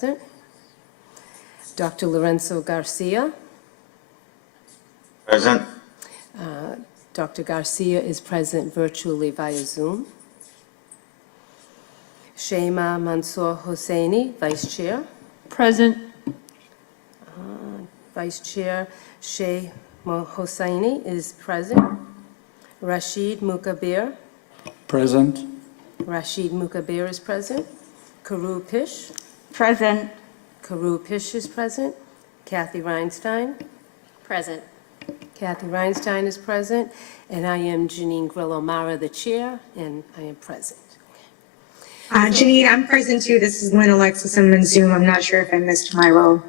Present. Dr. Lorenzo Garcia. Present. Dr. Garcia is present virtually via Zoom. Shema Mansour Hosseini, Vice Chair. Present. Vice Chair Sheh Hosseini is present. Rashid Mukabir. Present. Rashid Mukabir is present. Karu Pish. Present. Karu Pish is present. Kathy Reinstein. Present. Kathy Reinstein is present. And I am Janine Grillo-Mara, the chair, and I am present. Janine, I'm present too. This is Lynn Alexis. I'm on Zoom. I'm not sure if I missed my role.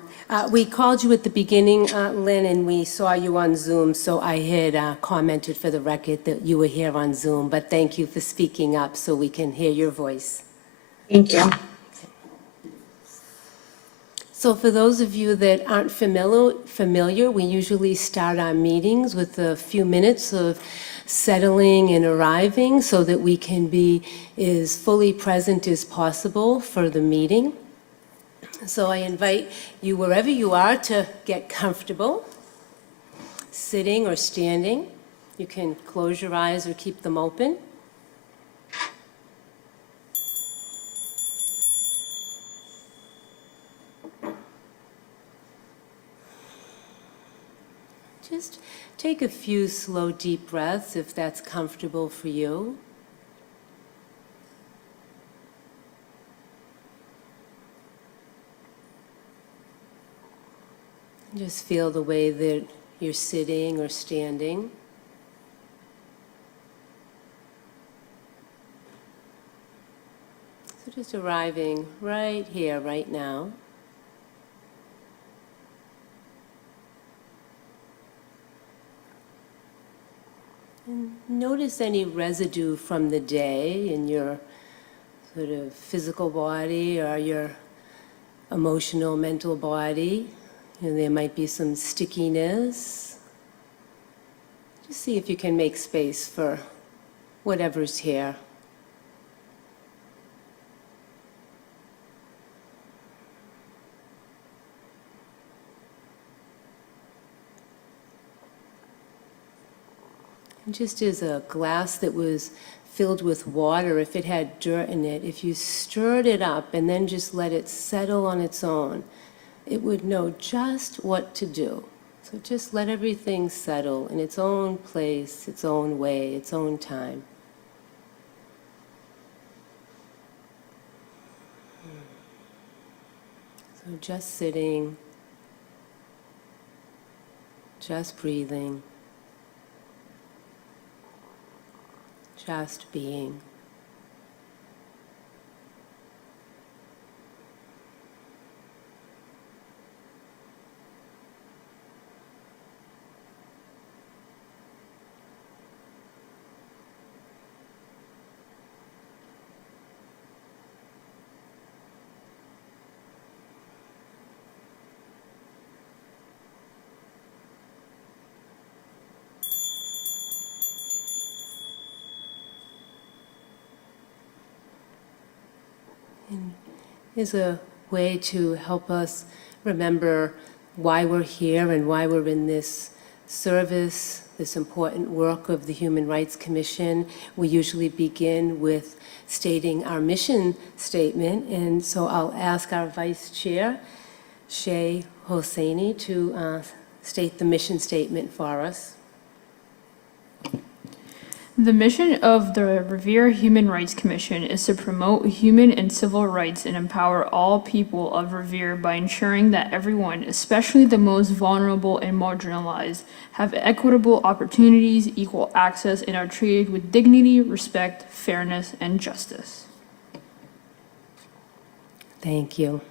We called you at the beginning, Lynn, and we saw you on Zoom, so I had commented for the record that you were here on Zoom, but thank you for speaking up so we can hear your voice. Thank you. So for those of you that aren't familiar, we usually start our meetings with a few minutes of settling and arriving so that we can be as fully present as possible for the meeting. So I invite you, wherever you are, to get comfortable, sitting or standing. You can close your eyes or keep them open. Just take a few slow, deep breaths if that's comfortable for you. Just feel the way that you're sitting or standing. So just arriving right here, right now. And notice any residue from the day in your sort of physical body or your emotional, mental body. And there might be some stickiness. Just see if you can make space for whatever's here. And just as a glass that was filled with water, if it had dirt in it, if you stirred it up and then just let it settle on its own, it would know just what to do. So just let everything settle in its own place, its own way, its own time. So just sitting, just breathing, just being. Is a way to help us remember why we're here and why we're in this service, this important work of the Human Rights Commission. We usually begin with stating our mission statement, and so I'll ask our Vice Chair, Sheh Hosseini, to state the mission statement for us. The mission of the Revere Human Rights Commission is to promote human and civil rights and empower all people of Revere by ensuring that everyone, especially the most vulnerable and marginalized, have equitable opportunities, equal access, and are treated with dignity, respect, fairness, and justice. Thank you.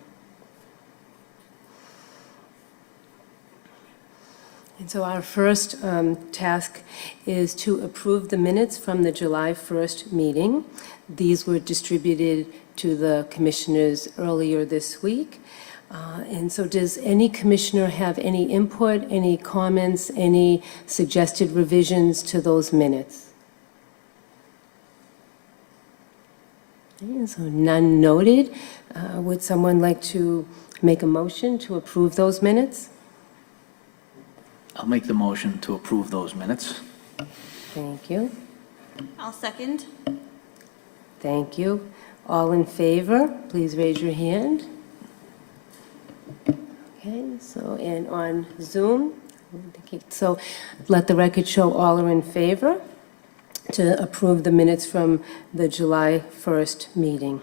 And so our first task is to approve the minutes from the July 1st meeting. These were distributed to the commissioners earlier this week. And so does any commissioner have any input, any comments, any suggested revisions to those minutes? Okay, so none noted. Would someone like to make a motion to approve those minutes? I'll make the motion to approve those minutes. Thank you. I'll second. Thank you. All in favor, please raise your hand. Okay, so, and on Zoom, so let the record show all are in favor to approve the minutes from the July 1st meeting.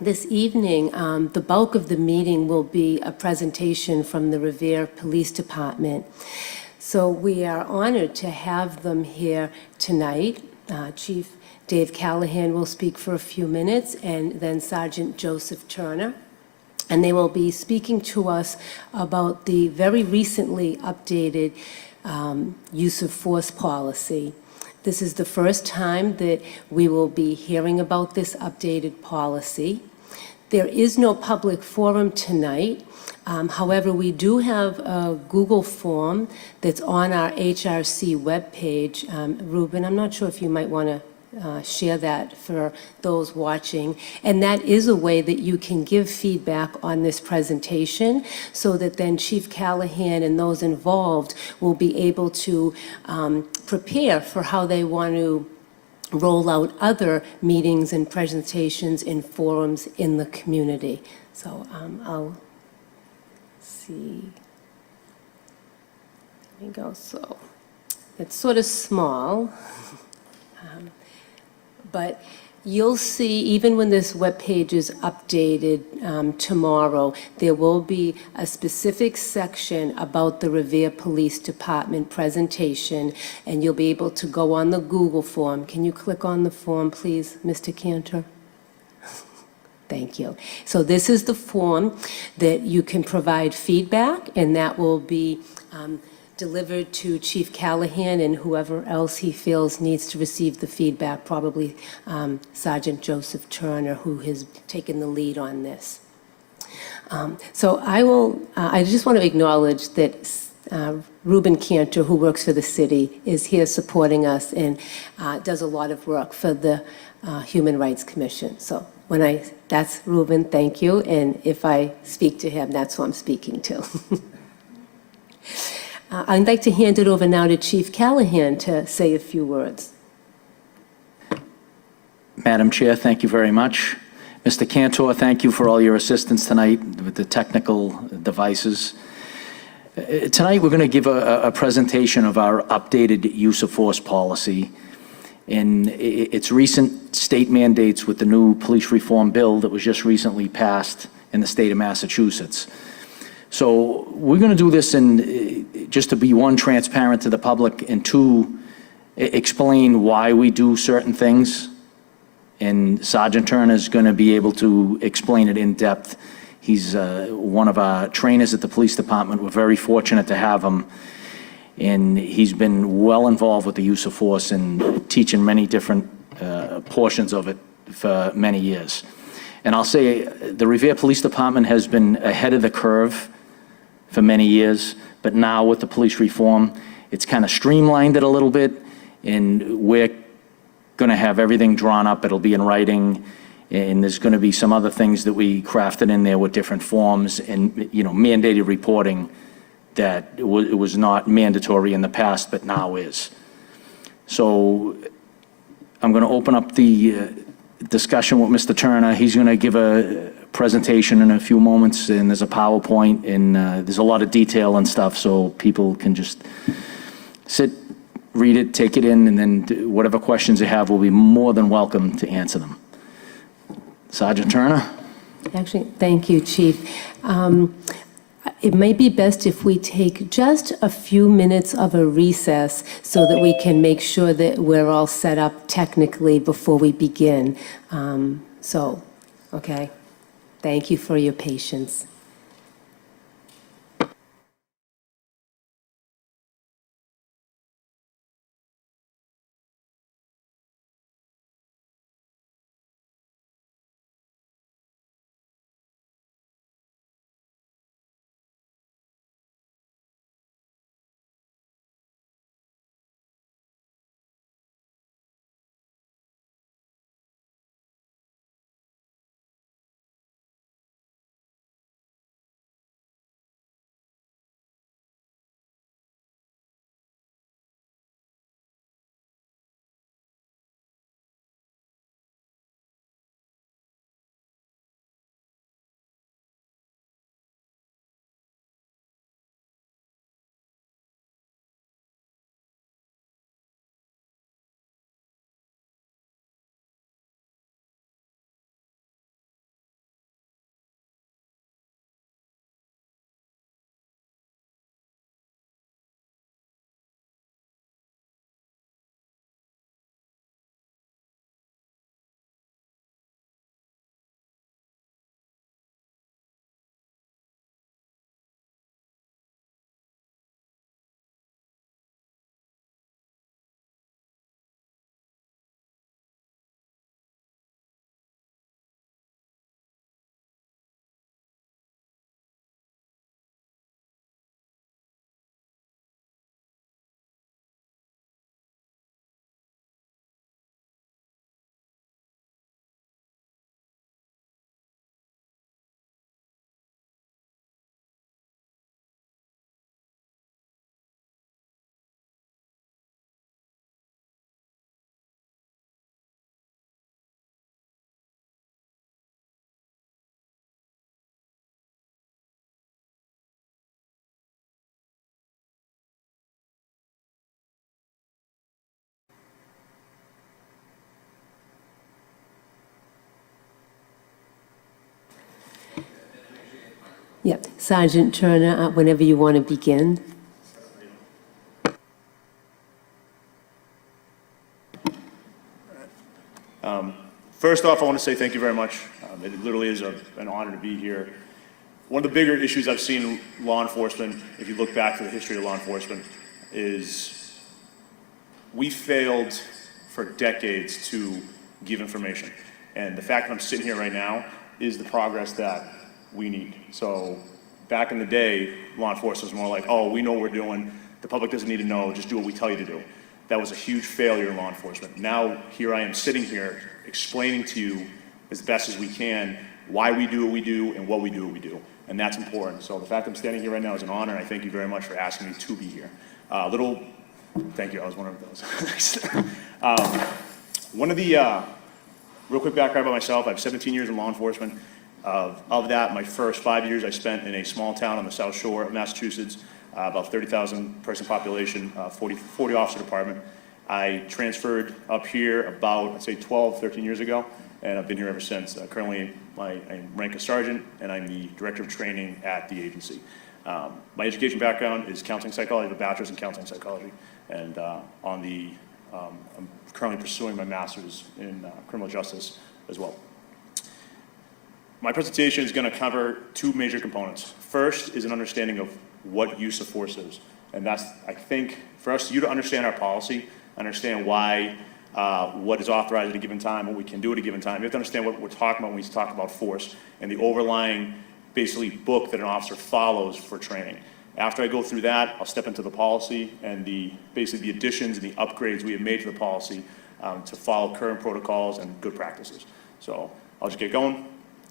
This evening, the bulk of the meeting will be a presentation from the Revere Police Department. So we are honored to have them here tonight. Chief Dave Callahan will speak for a few minutes, and then Sergeant Joseph Turner. And they will be speaking to us about the very recently updated use of force policy. This is the first time that we will be hearing about this updated policy. There is no public forum tonight. However, we do have a Google form that's on our HRC webpage. Ruben, I'm not sure if you might want to share that for those watching. And that is a way that you can give feedback on this presentation so that then Chief Callahan and those involved will be able to prepare for how they want to roll out other meetings and presentations in forums in the community. So I'll see. There we go. So it's sort of small. But you'll see, even when this webpage is updated tomorrow, there will be a specific section about the Revere Police Department presentation, and you'll be able to go on the Google form. Can you click on the form, please, Mr. Cantor? Thank you. So this is the form that you can provide feedback, and that will be delivered to Chief Callahan and whoever else he feels needs to receive the feedback, probably Sergeant Joseph Turner, who has taken the lead on this. So I just want to acknowledge that Ruben Cantor, who works for the city, is here supporting us and does a lot of work for the Human Rights Commission. So that's Ruben, thank you. And if I speak to him, that's who I'm speaking to. I'd like to hand it over now to Chief Callahan to say a few words. Madam Chair, thank you very much. Mr. Cantor, thank you for all your assistance tonight with the technical devices. Tonight, we're going to give a presentation of our updated use of force policy and its recent state mandates with the new police reform bill that was just recently passed in the state of Massachusetts. So we're going to do this just to be, one, transparent to the public, and two, explain why we do certain things. And Sergeant Turner is going to be able to explain it in depth. He's one of our trainers at the police department. We're very fortunate to have him. And he's been well involved with the use of force and teaching many different portions of it for many years. And I'll say the Revere Police Department has been ahead of the curve for many years, but now with the police reform, it's kind of streamlined it a little bit, and we're going to have everything drawn up. It'll be in writing, and there's going to be some other things that we crafted in there with different forms and, mandated reporting that it was not mandatory in the past, but now is. So I'm going to open up the discussion with Mr. Turner. He's going to give a presentation in a few moments, and there's a PowerPoint, and there's a lot of detail and stuff, so people can just sit, read it, take it in, and then whatever questions you have, we'll be more than welcome to answer them. Sergeant Turner? Actually, thank you, Chief. It may be best if we take just a few minutes of a recess so that we can make sure that we're all set up technically before we begin. Okay. Thank you for your patience. Yep, Sergeant Turner, whenever you want to begin. First off, I want to say thank you very much. It literally is an honor to be here. One of the bigger issues I've seen in law enforcement, if you look back to the history of law enforcement, is we failed for decades to give information. And the fact that I'm sitting here right now is the progress that we need. So back in the day, law enforcement was more like, oh, we know what we're doing. The public doesn't need to know. Just do what we tell you to do. That was a huge failure in law enforcement. Now, here I am sitting here explaining to you as best as we can why we do what we do and what we do what we do. And that's important. So the fact I'm standing here right now is an honor, and I thank you very much for asking me to be here. Thank you, I was one of those. One of the, real quick background about myself, I have 17 years in law enforcement. Of that, my first 5 years I spent in a small town on the South Shore of Massachusetts, about 30,000 person population, 40 officer department. I transferred up here about, I'd say 12, 13 years ago, and I've been here ever since. Currently, I rank as sergeant, and I'm the director of training at the agency. My education background is counseling psychology, I have a bachelor's in counseling psychology, and I'm currently pursuing my master's in criminal justice as well. My presentation is going to cover two major components. First is an understanding of what use of force is, and that's, I think, for you to understand our policy, understand why, what is authorized at a given time, what we can do at a given time. You have to understand what we're talking about when we talk about force and the overlying, basically, book that an officer follows for training. After I go through that, I'll step into the policy and basically the additions and the upgrades we have made to the policy to follow current protocols and good practices. So I'll just get going.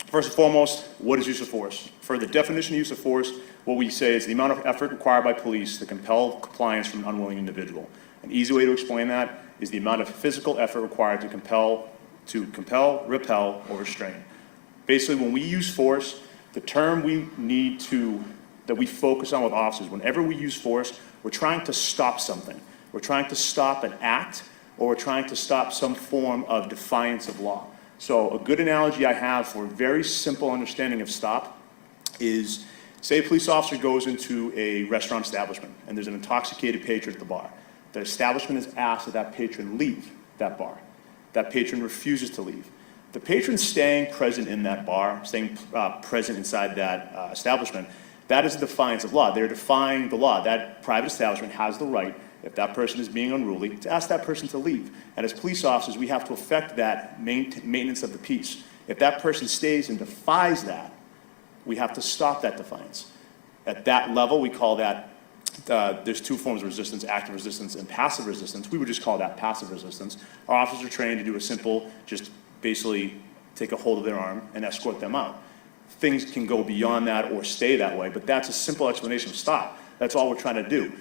First and foremost, what is use of force? For the definition of use of force, what we say is the amount of effort required by police to compel compliance from an unwilling individual. An easy way to explain that is the amount of physical effort required to compel, repel, or restrain. Basically, when we use force, the term that we focus on with officers, whenever we use force, we're trying to stop something. We're trying to stop an act, or we're trying to stop some form of defiance of law. So a good analogy I have for a very simple understanding of stop is, say a police officer goes into a restaurant establishment and there's an intoxicated patron at the bar. The establishment is asked that that patron leave that bar. That patron refuses to leave. The patron staying present in that bar, staying present inside that establishment, that is a defiance of law. They're defying the law. That private establishment has the right, if that person is being unruly, to ask that person to leave. And as police officers, we have to affect that maintenance of the peace. If that person stays and defies that, we have to stop that defiance. At that level, we call that, there's two forms of resistance, active resistance and passive resistance. We would just call that passive resistance. Our officers are trained to do a simple, just basically take a hold of their arm and escort them out. Things can go beyond that or stay that way, but that's a simple explanation of stop. That's all we're trying to do.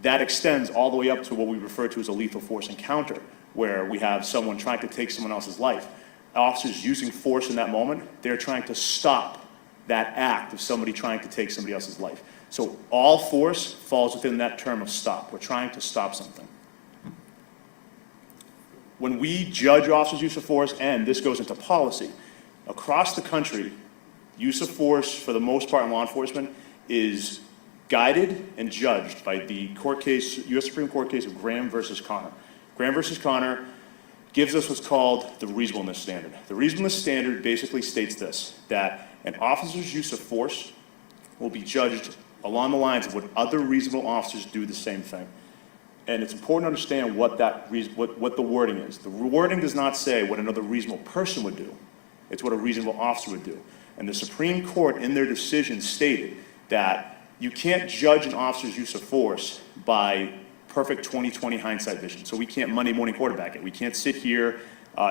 That extends all the way up to what we refer to as a lethal force encounter, where we have someone trying to take someone else's life. Officers using force in that moment, they're trying to stop that act of somebody trying to take somebody else's life. So all force falls within that term of stop. We're trying to stop something. When we judge officers' use of force, and this goes into policy, across the country, use of force, for the most part in law enforcement, is guided and judged by the court case, U.S. Supreme Court case of Graham versus Connor. Graham versus Connor gives us what's called the reasonableness standard. The reasonableness standard basically states this, that an officer's use of force will be judged along the lines of what other reasonable officers do the same thing. And it's important to understand what the wording is. The wording does not say what another reasonable person would do. It's what a reasonable officer would do. And the Supreme Court, in their decision, stated that you can't judge an officer's use of force by perfect 20/20 hindsight vision. So we can't Monday morning quarterback it. We can't sit here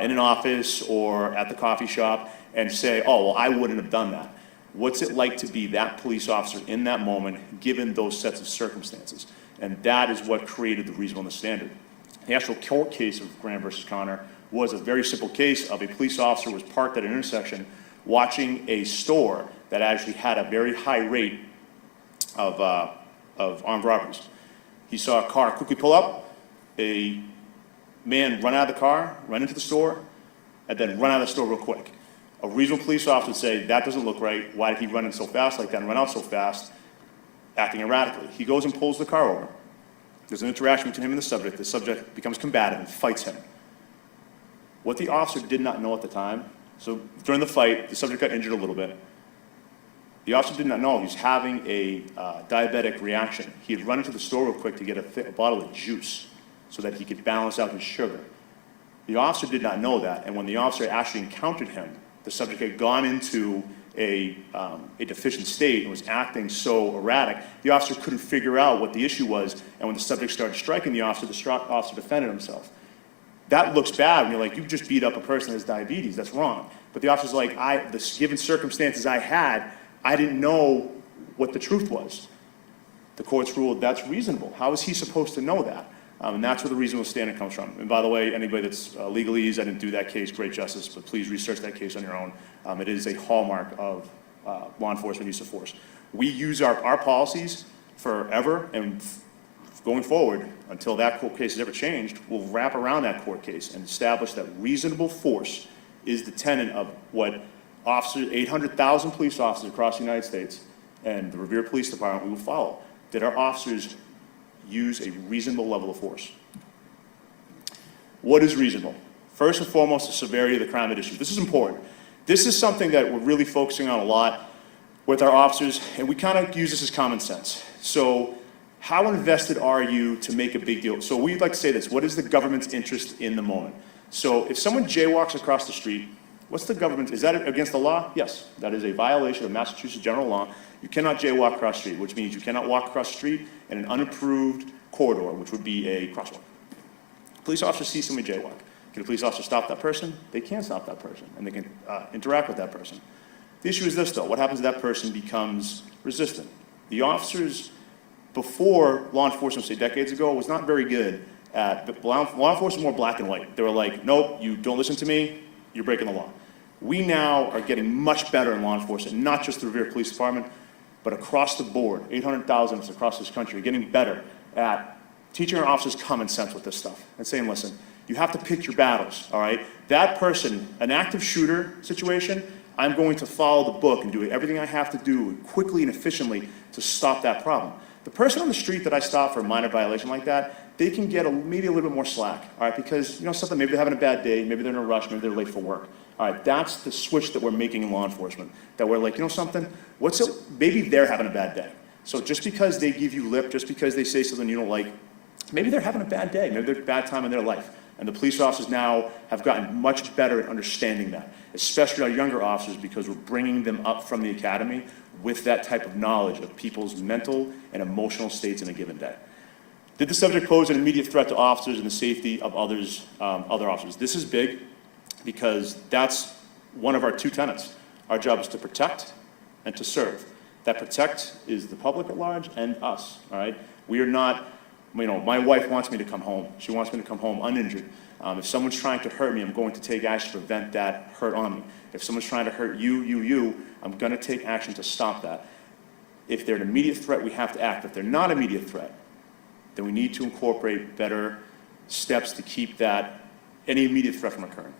in an office or at the coffee shop and say, oh, well, I wouldn't have done that. What's it like to be that police officer in that moment, given those sets of circumstances? And that is what created the reasonableness standard. The actual court case of Graham versus Connor was a very simple case of a police officer was parked at an intersection watching a store that actually had a very high rate of armed robberies. He saw a car quickly pull up, a man run out of the car, run into the store, and then run out of the store real quick. A reasonable police officer would say, that doesn't look right. Why did he run in so fast like that and run out so fast, acting erratically? He goes and pulls the car over. There's an interaction between him and the subject becomes combative and fights him. What the officer did not know at the time, so during the fight, the subject got injured a little bit. The officer did not know he was having a diabetic reaction. He had run into the store real quick to get a bottle of juice so that he could balance out his sugar. The officer did not know that, and when the officer actually encountered him, the subject had gone into a deficient state and was acting so erratic, the officer couldn't figure out what the issue was, and when the subject started striking the officer defended himself. That looks bad when you're like, you just beat up a person that has diabetes, that's wrong. But the officer's like, the given circumstances I had, I didn't know what the truth was. The court's ruled that's reasonable. How is he supposed to know that? And that's where the reasonable standard comes from. And by the way, anybody that's legalese, I didn't do that case, great justice, but please research that case on your own. It is a hallmark of law enforcement use of force. We use our policies forever, and going forward, until that court case is ever changed, we'll wrap around that court case and establish that reasonable force is the tenet of what 800,000 police officers across the United States and the Revere Police Department will follow. Did our officers use a reasonable level of force? What is reasonable? First and foremost, the severity of the crime at issue. This is important. This is something that we're really focusing on a lot with our officers, and we kind of use this as common sense. So how invested are you to make a big deal? So we'd like to say this: what is the government's interest in the moment? So if someone jaywalks across the street, what's the government, is that against the law? Yes, that is a violation of Massachusetts general law. You cannot jaywalk across the street, which means you cannot walk across the street in an unapproved corridor, which would be a crosswalk. Police officer sees somebody jaywalk. Can a police officer stop that person? They can stop that person, and they can interact with that person. The issue is this, though: what happens if that person becomes resistant? The officers, before law enforcement, say decades ago, was not very good at, law enforcement was more black and white. They were like, nope, you don't listen to me, you're breaking the law. We now are getting much better in law enforcement, not just the Revere Police Department, but across the board. 800,000 of us across this country are getting better at teaching our officers common sense with this stuff and saying, listen, you have to pick your battles, all right? That person, an active shooter situation, I'm going to follow the book and do everything I have to do quickly and efficiently to stop that problem. The person on the street that I stop for a minor violation like that, they can get maybe a little bit more slack, all right? Because, you know, something, maybe they're having a bad day, maybe they're in a rush, maybe they're late for work. All right, that's the switch that we're making in law enforcement. That we're like, you know something, maybe they're having a bad day. So just because they give you lip, just because they say something you don't like, maybe they're having a bad day, maybe they're a bad time in their life. And the police officers now have gotten much better at understanding that, especially our younger officers, because we're bringing them up from the academy with that type of knowledge of people's mental and emotional states in a given day. Did the subject pose an immediate threat to officers and the safety of others, other officers? This is big because that's one of our two tenets. Our job is to protect and to serve. That protect is the public at large and us, all right? We are not, you know, my wife wants me to come home. She wants me to come home uninjured. If someone's trying to hurt me, I'm going to take action to prevent that hurt on me. If someone's trying to hurt you, I'm going to take action to stop that. If they're an immediate threat, we have to act. If they're not an immediate threat, then we need to incorporate better steps to keep any immediate threat from occurring.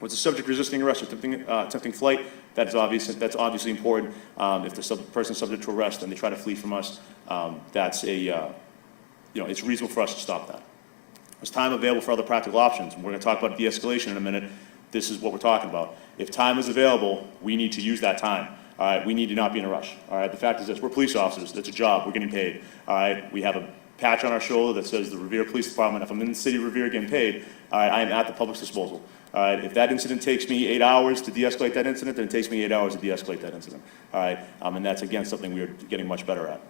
Was the subject resisting arrest or attempting flight? That's obviously important. If the person is subject to arrest and they try to flee from us, it's reasonable for us to stop that. Was time available for other practical options? We're going to talk about de-escalation in a minute. This is what we're talking about. If time is available, we need to use that time. All right, we need to not be in a rush. All right, the fact is this: we're police officers. That's a job. We're getting paid. All right, we have a patch on our shoulder that says the Revere Police Department. If I'm in the city of Revere getting paid, all right, I am at the public's disposal. All right, if that incident takes me 8 hours to de-escalate that incident, then it takes me 8 hours to de-escalate that incident. All right, and that's again something we are getting much better at.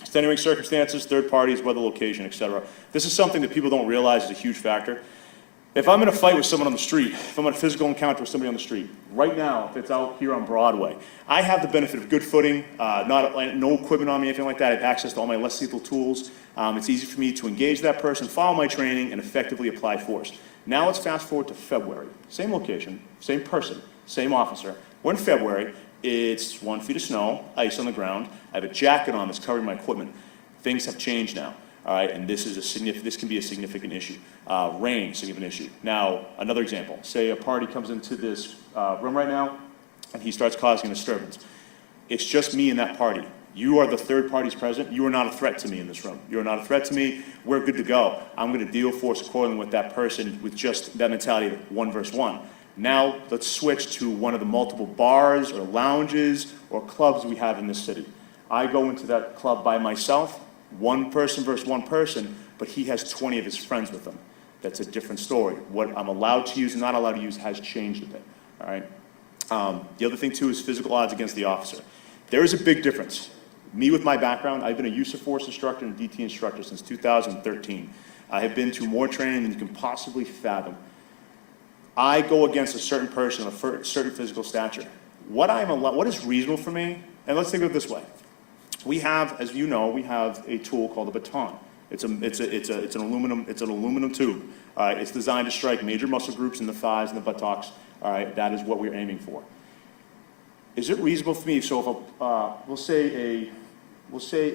Extenuating circumstances, third parties, weather, location, etc. This is something that people don't realize is a huge factor. If I'm in a fight with someone on the street, if I'm in a physical encounter with somebody on the street, right now, if it's out here on Broadway, I have the benefit of good footing, no equipment on me, anything like that. I have access to all my less lethal tools. It's easy for me to engage that person, follow my training, and effectively apply force. Now let's fast forward to February. Same location, same person, same officer. We're in February. It's 1 feet of snow, ice on the ground. I have a jacket on that's covering my equipment. Things have changed now. all right? And this can be a significant issue. Rain, significant issue. Now, another example, say a party comes into this room right now, and he starts causing a disturbance. It's just me in that party. You are the third parties present. You are not a threat to me in this room. You are not a threat to me. We're good to go. I'm going to deal force accordingly with that person with just that mentality of 1 versus 1. Now, let's switch to one of the multiple bars or lounges or clubs we have in this city. I go into that club by myself, one person versus one person, but he has 20 of his friends with him. That's a different story. What I'm allowed to use and not allowed to use has changed a bit, all right? The other thing, too, is physical odds against the officer. There is a big difference. Me, with my background, I've been a use of force instructor and DT instructor since 2013. I have been to more training than you can possibly fathom. I go against a certain person of a certain physical stature. What is reasonable for me? And let's think of it this way. We have, as you know, we have a tool called a baton. It's an aluminum tube. All right, it's designed to strike major muscle groups in the thighs and the buttocks. All right, that is what we're aiming for. Is it reasonable for me? So if we'll say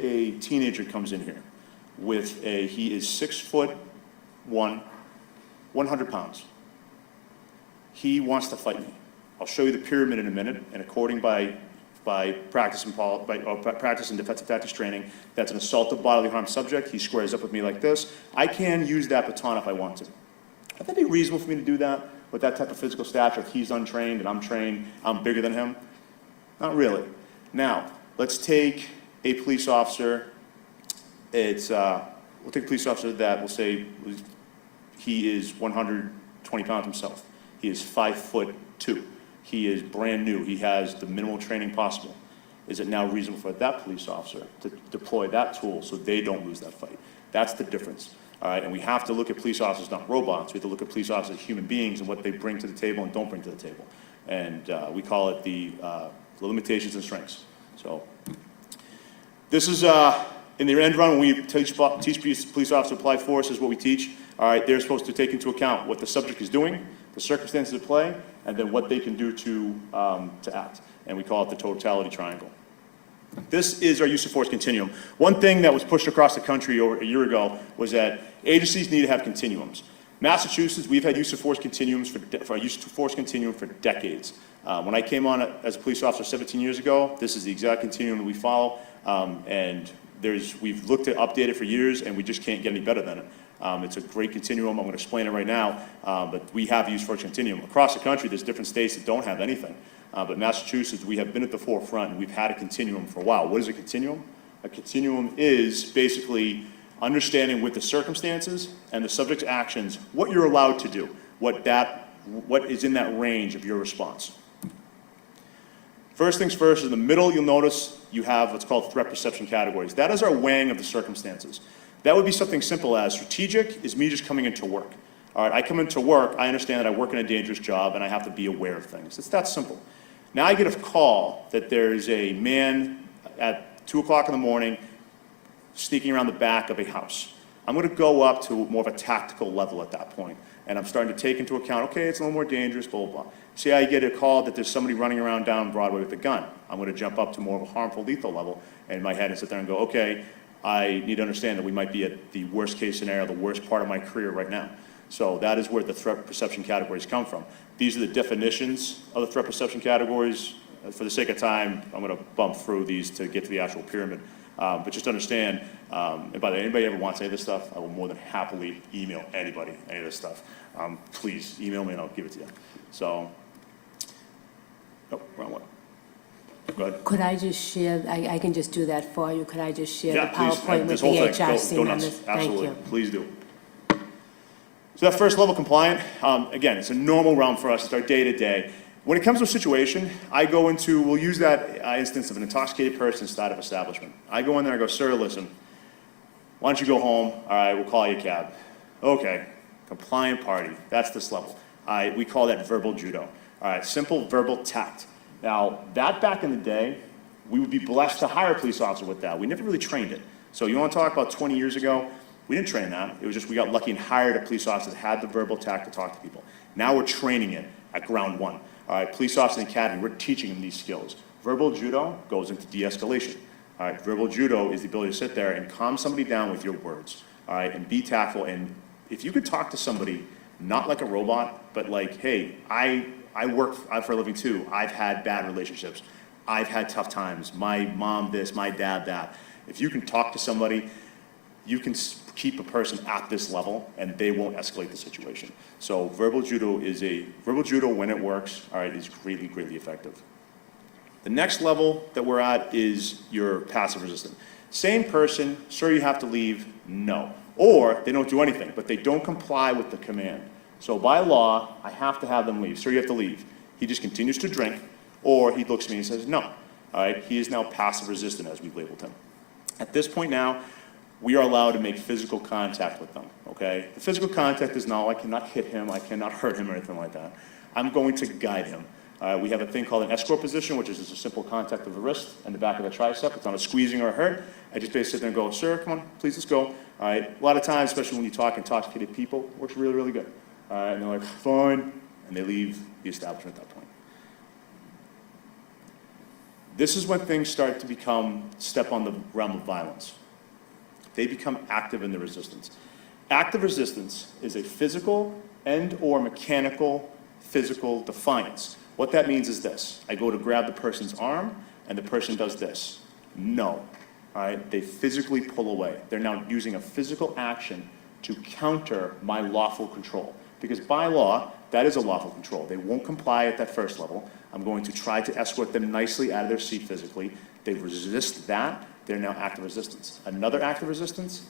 a teenager comes in here with he is 6'1", 100 pounds. He wants to fight me. I'll show you the pyramid in a minute, and according by practice and defensive tactics training, that's an assault of bodily harm subject. He squares up with me like this. I can use that baton if I want to. Would that be reasonable for me to do that with that type of physical stature? If he's untrained and I'm trained, I'm bigger than him? Not really. Now, let's take a police officer. We'll take a police officer that we'll say he is 120 pounds himself. He is 5'2". He is brand new. He has the minimal training possible. Is it now reasonable for that police officer to deploy that tool so they don't lose that fight? That's the difference. All right, and we have to look at police officers, not robots. We have to look at police officers as human beings and what they bring to the table and don't bring to the table. And we call it the limitations and strengths. So this is, in the end run, when we teach police officers applied force is what we teach. All right, they're supposed to take into account what the subject is doing, the circumstances at play, and then what they can do to act. And we call it the totality triangle. This is our use of force continuum. One thing that was pushed across the country over a year ago was that agencies need to have continuums. Massachusetts, we've had use of force continuums for decades. When I came on as a police officer 17 years ago, this is the exact continuum that we follow, and we've looked to update it for years, and we just can't get any better than it. It's a great continuum. I'm going to explain it right now, but we have use of force continuum. Across the country, there's different states that don't have anything, but Massachusetts, we have been at the forefront, and we've had a continuum for a while. What is a continuum? A continuum is basically understanding with the circumstances and the subject's actions what you're allowed to do, what is in that range of your response. First things first, in the middle, you'll notice you have what's called threat perception categories. That is our weighing of the circumstances. That would be something simple as strategic is me just coming into work. All right, I come into work, I understand that I work in a dangerous job and I have to be aware of things. It's that simple. Now I get a call that there's a man at 2 o'clock in the morning sneaking around the back of a house. I'm going to go up to more of a tactical level at that point, and I'm starting to take into account, okay, it's a little more dangerous, blah, blah, blah. See, I get a call that there's somebody running around down Broadway with a gun. I'm going to jump up to more of a harmful, lethal level in my head and sit there and go, okay, I need to understand that we might be at the worst case scenario, the worst part of my career right now. So that is where the threat perception categories come from. These are the definitions of the threat perception categories. For the sake of time, I'm going to bump through these to get to the actual pyramid. But just understand, and by the way, anybody ever wants any of this stuff, I will more than happily email anybody any of this stuff. Please email me and I'll give it to you. So, oh, wrong one. Go ahead. Could I just share, I can just do that for you. Could I just share the Yeah, please. PowerPoint with This the whole thing. HRC Go on nuts. this? Thank Absolutely. you. Please do. So that first level compliant, again, it's a normal realm for us. It's our day-to-day. When it comes to a situation, we'll use that instance of an intoxicated person inside of establishment. I go in there, I go, sir, listen, why don't you go home? All right, we'll call you a cab. Okay, compliant party, that's this level. We call that verbal judo. All right, simple verbal tact. Now, that back in the day, we would be blessed to hire a police officer with that. We never really trained it. So you want to talk about 20 years ago? We didn't train that. It was just we got lucky and hired a police officer that had the verbal tact to talk to people. Now we're training it at ground one. All right, police officer in the academy, we're teaching them these skills. Verbal judo goes into de-escalation. All right, verbal judo is the ability to sit there and calm somebody down with your words, all right, and be tactful. And if you could talk to somebody, not like a robot, but like, hey, I work for a living too. I've had bad relationships. I've had tough times. My mom this, my dad that. If you can talk to somebody, you can keep a person at this level and they won't escalate the situation. So verbal judo when it works, all right, is greatly, greatly effective. The next level that we're at is your passive resistance. Same person, sir, you have to leave, no. Or they don't do anything, but they don't comply with the command. So by law, I have to have them leave. Sir, you have to leave. He just continues to drink, or he looks at me and says, no. All right, he is now passive resistant, as we've labeled him. At this point now, we are allowed to make physical contact with them, okay? The physical contact is now, I cannot hit him, I cannot hurt him or anything like that. I'm going to guide him. We have a thing called an escort position, which is just a simple contact of the wrist and the back of the tricep. It's not a squeezing or a hurt. I just basically sit there and go, sir, come on, please, let's go. All right, a lot of times, especially when you talk intoxicated people, it works really, really good. All right, and they're like, fine, and they leave the establishment at that point. This is when things start to step on the realm of violence. They become active in the resistance. Active resistance is a physical and or mechanical physical defiance. What that means is this. I go to grab the person's arm and the person does this. No, all right? They physically pull away. They're now using a physical action to counter my lawful control. Because by law, that is a lawful control. They won't comply at that first level. I'm going to try to escort them nicely out of their seat physically. They resist that. They're now active resistance. Another active resistance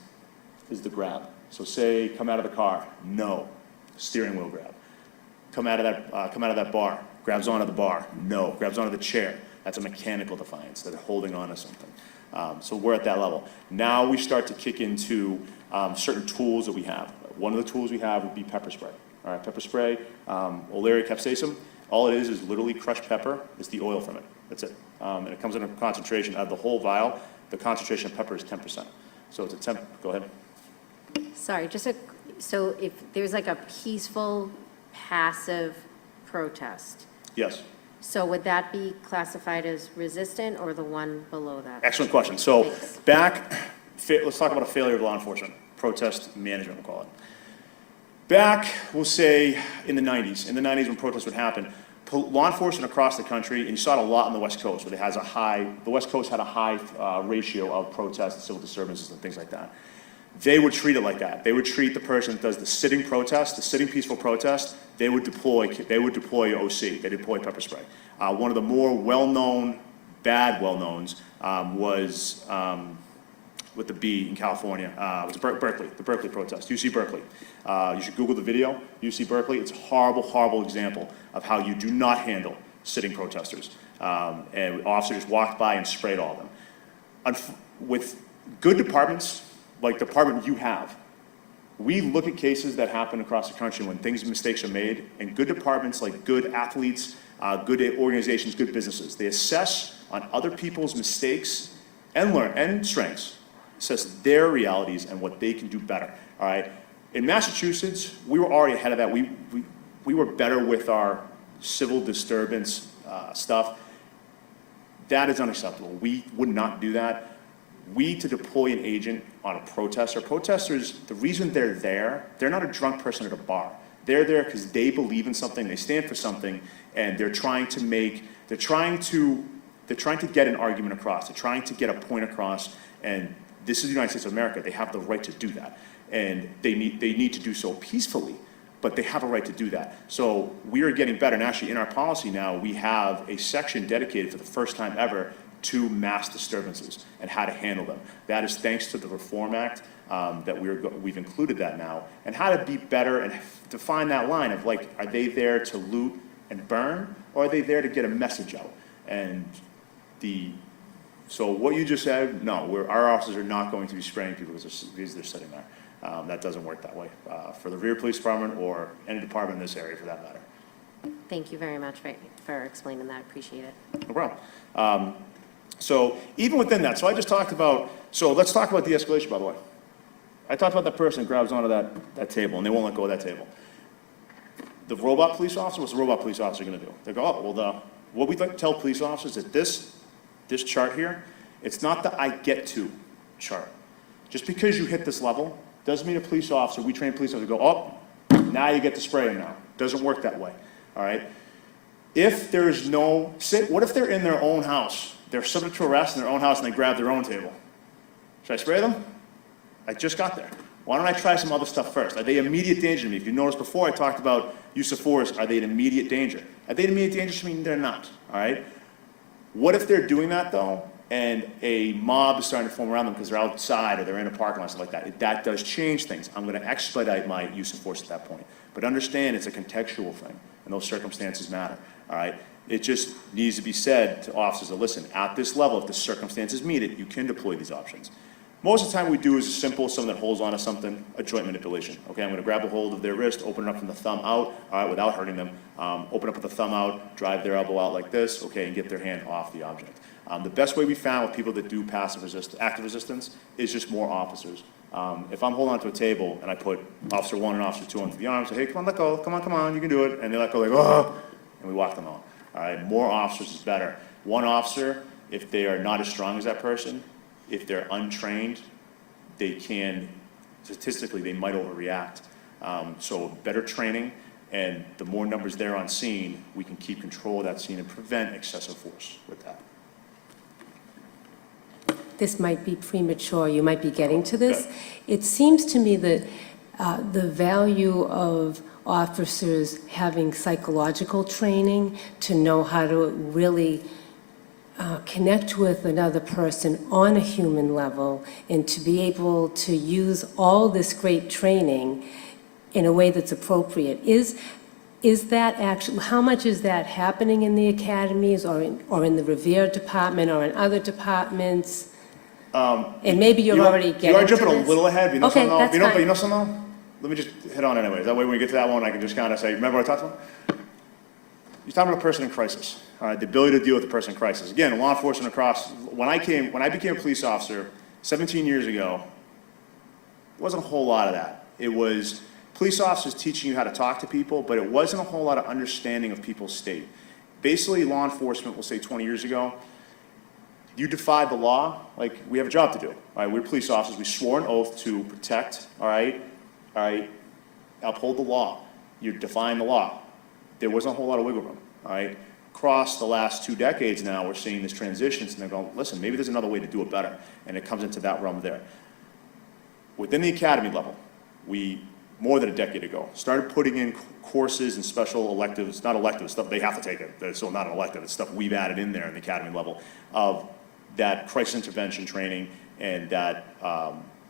is the grab. So say, come out of the car. No. Steering wheel grab. Come out of that bar. Grabs onto the bar. No. Grabs onto the chair. That's a mechanical defiance. They're holding on to something. So we're at that level. Now we start to kick into certain tools that we have. One of the tools we have would be pepper spray. All right, pepper spray, Olaria capsaicum. All it is literally crushed pepper. It's the oil from it. That's it. And it comes in a concentration out of the whole vial. The concentration of pepper is 10%. So it's a 10. Go ahead. Sorry, so if there's like a peaceful, passive protest, Yes. so would that be classified as resistant or the one below that? Excellent question. So Thanks. let's talk about a failure of law enforcement. Protest management, we'll call it. Back, we'll say, in the 90s. In the 90s when protests would happen, law enforcement across the country, and you saw it a lot on the West Coast, where the West Coast had a high ratio of protests and civil disturbances and things like that. They would treat it like that. They would treat the person that does the sitting protest, the sitting peaceful protest, they would deploy OC, they deploy pepper spray. One of the more well-known, bad well-knowns was with the B in California. It was Berkeley, the Berkeley protest, UC Berkeley. You should Google the video, UC Berkeley. It's a horrible, horrible example of how you do not handle sitting protesters. And officers just walked by and sprayed all of them. With good departments, like the department you have, we look at cases that happen across the country when mistakes are made, and good departments, like good athletes, good organizations, good businesses, they assess on other people's mistakes and strengths, assess their realities and what they can do better, all right? In Massachusetts, we were already ahead of that. We were better with our civil disturbance stuff. That is unacceptable. We would not do that. To deploy an agent on a protester, protesters, the reason they're there, they're not a drunk person at a bar. They're there because they believe in something, they stand for something, and they're trying to get an argument across, they're trying to get a point across, and this is the United States of America. They have the right to do that. And they need to do so peacefully, but they have a right to do that. So we are getting better, and actually in our policy now, we have a section dedicated for the first time ever to mass disturbances and how to handle them. That is thanks to the Reform Act that we've included that now, and how to be better and define that line of like, are they there to loot and burn, or are they there to get a message out? And so what you just said, no, our officers are not going to be spraying people because they're sitting there. That doesn't work that way for the Revere Police Department or any department in this area for that matter. Thank you very much for explaining that. Appreciate it. No problem. So even within that, so I just talked about, so let's talk about de-escalation, by the way. I talked about that person that grabs onto that table and they won't let go of that table. The robot police officer, what's the robot police officer gonna do? They go, oh, well, what we like to tell police officers is that this chart here It's not the I get to chart. Just because you hit this level doesn't mean a police officer, we train police officers to go, oh, now you get to spray them now. Doesn't work that way, all right? If there's no, what if they're in their own house? They're subject to arrest in their own house and they grab their own table. Should I spray them? I just got there. Why don't I try some other stuff first? Are they immediate danger to me? If you noticed before, I talked about use of force. Are they an immediate danger? Are they an immediate danger to me? They're not, all right? What if they're doing that, though, and a mob is starting to form around them because they're outside or they're in a parking lot, stuff like that? That does change things. I'm going to expedite my use of force at that point. But understand it's a contextual thing, and those circumstances matter, all right? It just needs to be said to officers that listen, at this level, if the circumstances meet it, you can deploy these options. Most of the time we do is a simple, someone that holds onto something, a joint manipulation. Okay, I'm gonna grab a hold of their wrist, open it up from the thumb out, all right, without hurting them. Open up with the thumb out, drive their elbow out like this, okay, and get their hand off the object. The best way we found with people that do active resistance is just more officers. If I'm holding onto a table and I put officer 1 and officer 2 onto the arm, say, hey, come on, let go, come on, you can do it. And they let go, like, oh, and we walk them out. All right, more officers is better. One officer, if they are not as strong as that person, if they're untrained, they can, statistically, they might overreact. So better training, and the more numbers there on scene, we can keep control of that scene and prevent excessive force with that. This might be premature, you might be getting to this. It seems to me that the value of officers having psychological training to know how to really connect with another person on a human level and to be able to use all this great training in a way that's appropriate. Is that actually, how much is that happening in the academies or in the Revere department or in other departments? And maybe you're already getting to this. You are jumping a little ahead. You know Okay, something, that's you know, fine. you know something? Let me just hit on it anyways. That way when we get to that one, I can just kind of say, remember what I talked about? You're talking about a person in crisis. All right, the ability to deal with a person in crisis. Again, law enforcement across, when I became a police officer 17 years ago, there wasn't a whole lot of that. It was police officers teaching you how to talk to people, but it wasn't a whole lot of understanding of people's state. Basically, law enforcement, we'll say 20 years ago, you defied the law, like we have a job to do. All right, we're police officers, we swore an oath to protect, all right, uphold the law. You're defying the law. There wasn't a whole lot of wiggle room, all right? Across the last 2 decades now, we're seeing this transition, and they're going, listen, maybe there's another way to do it better, and it comes into that realm there. Within the academy level, we, more than a decade ago, started putting in courses and special electives, not electives, stuff they have to take it, it's still not an elective, it's stuff we've added in there in the academy level, of that crisis intervention training and that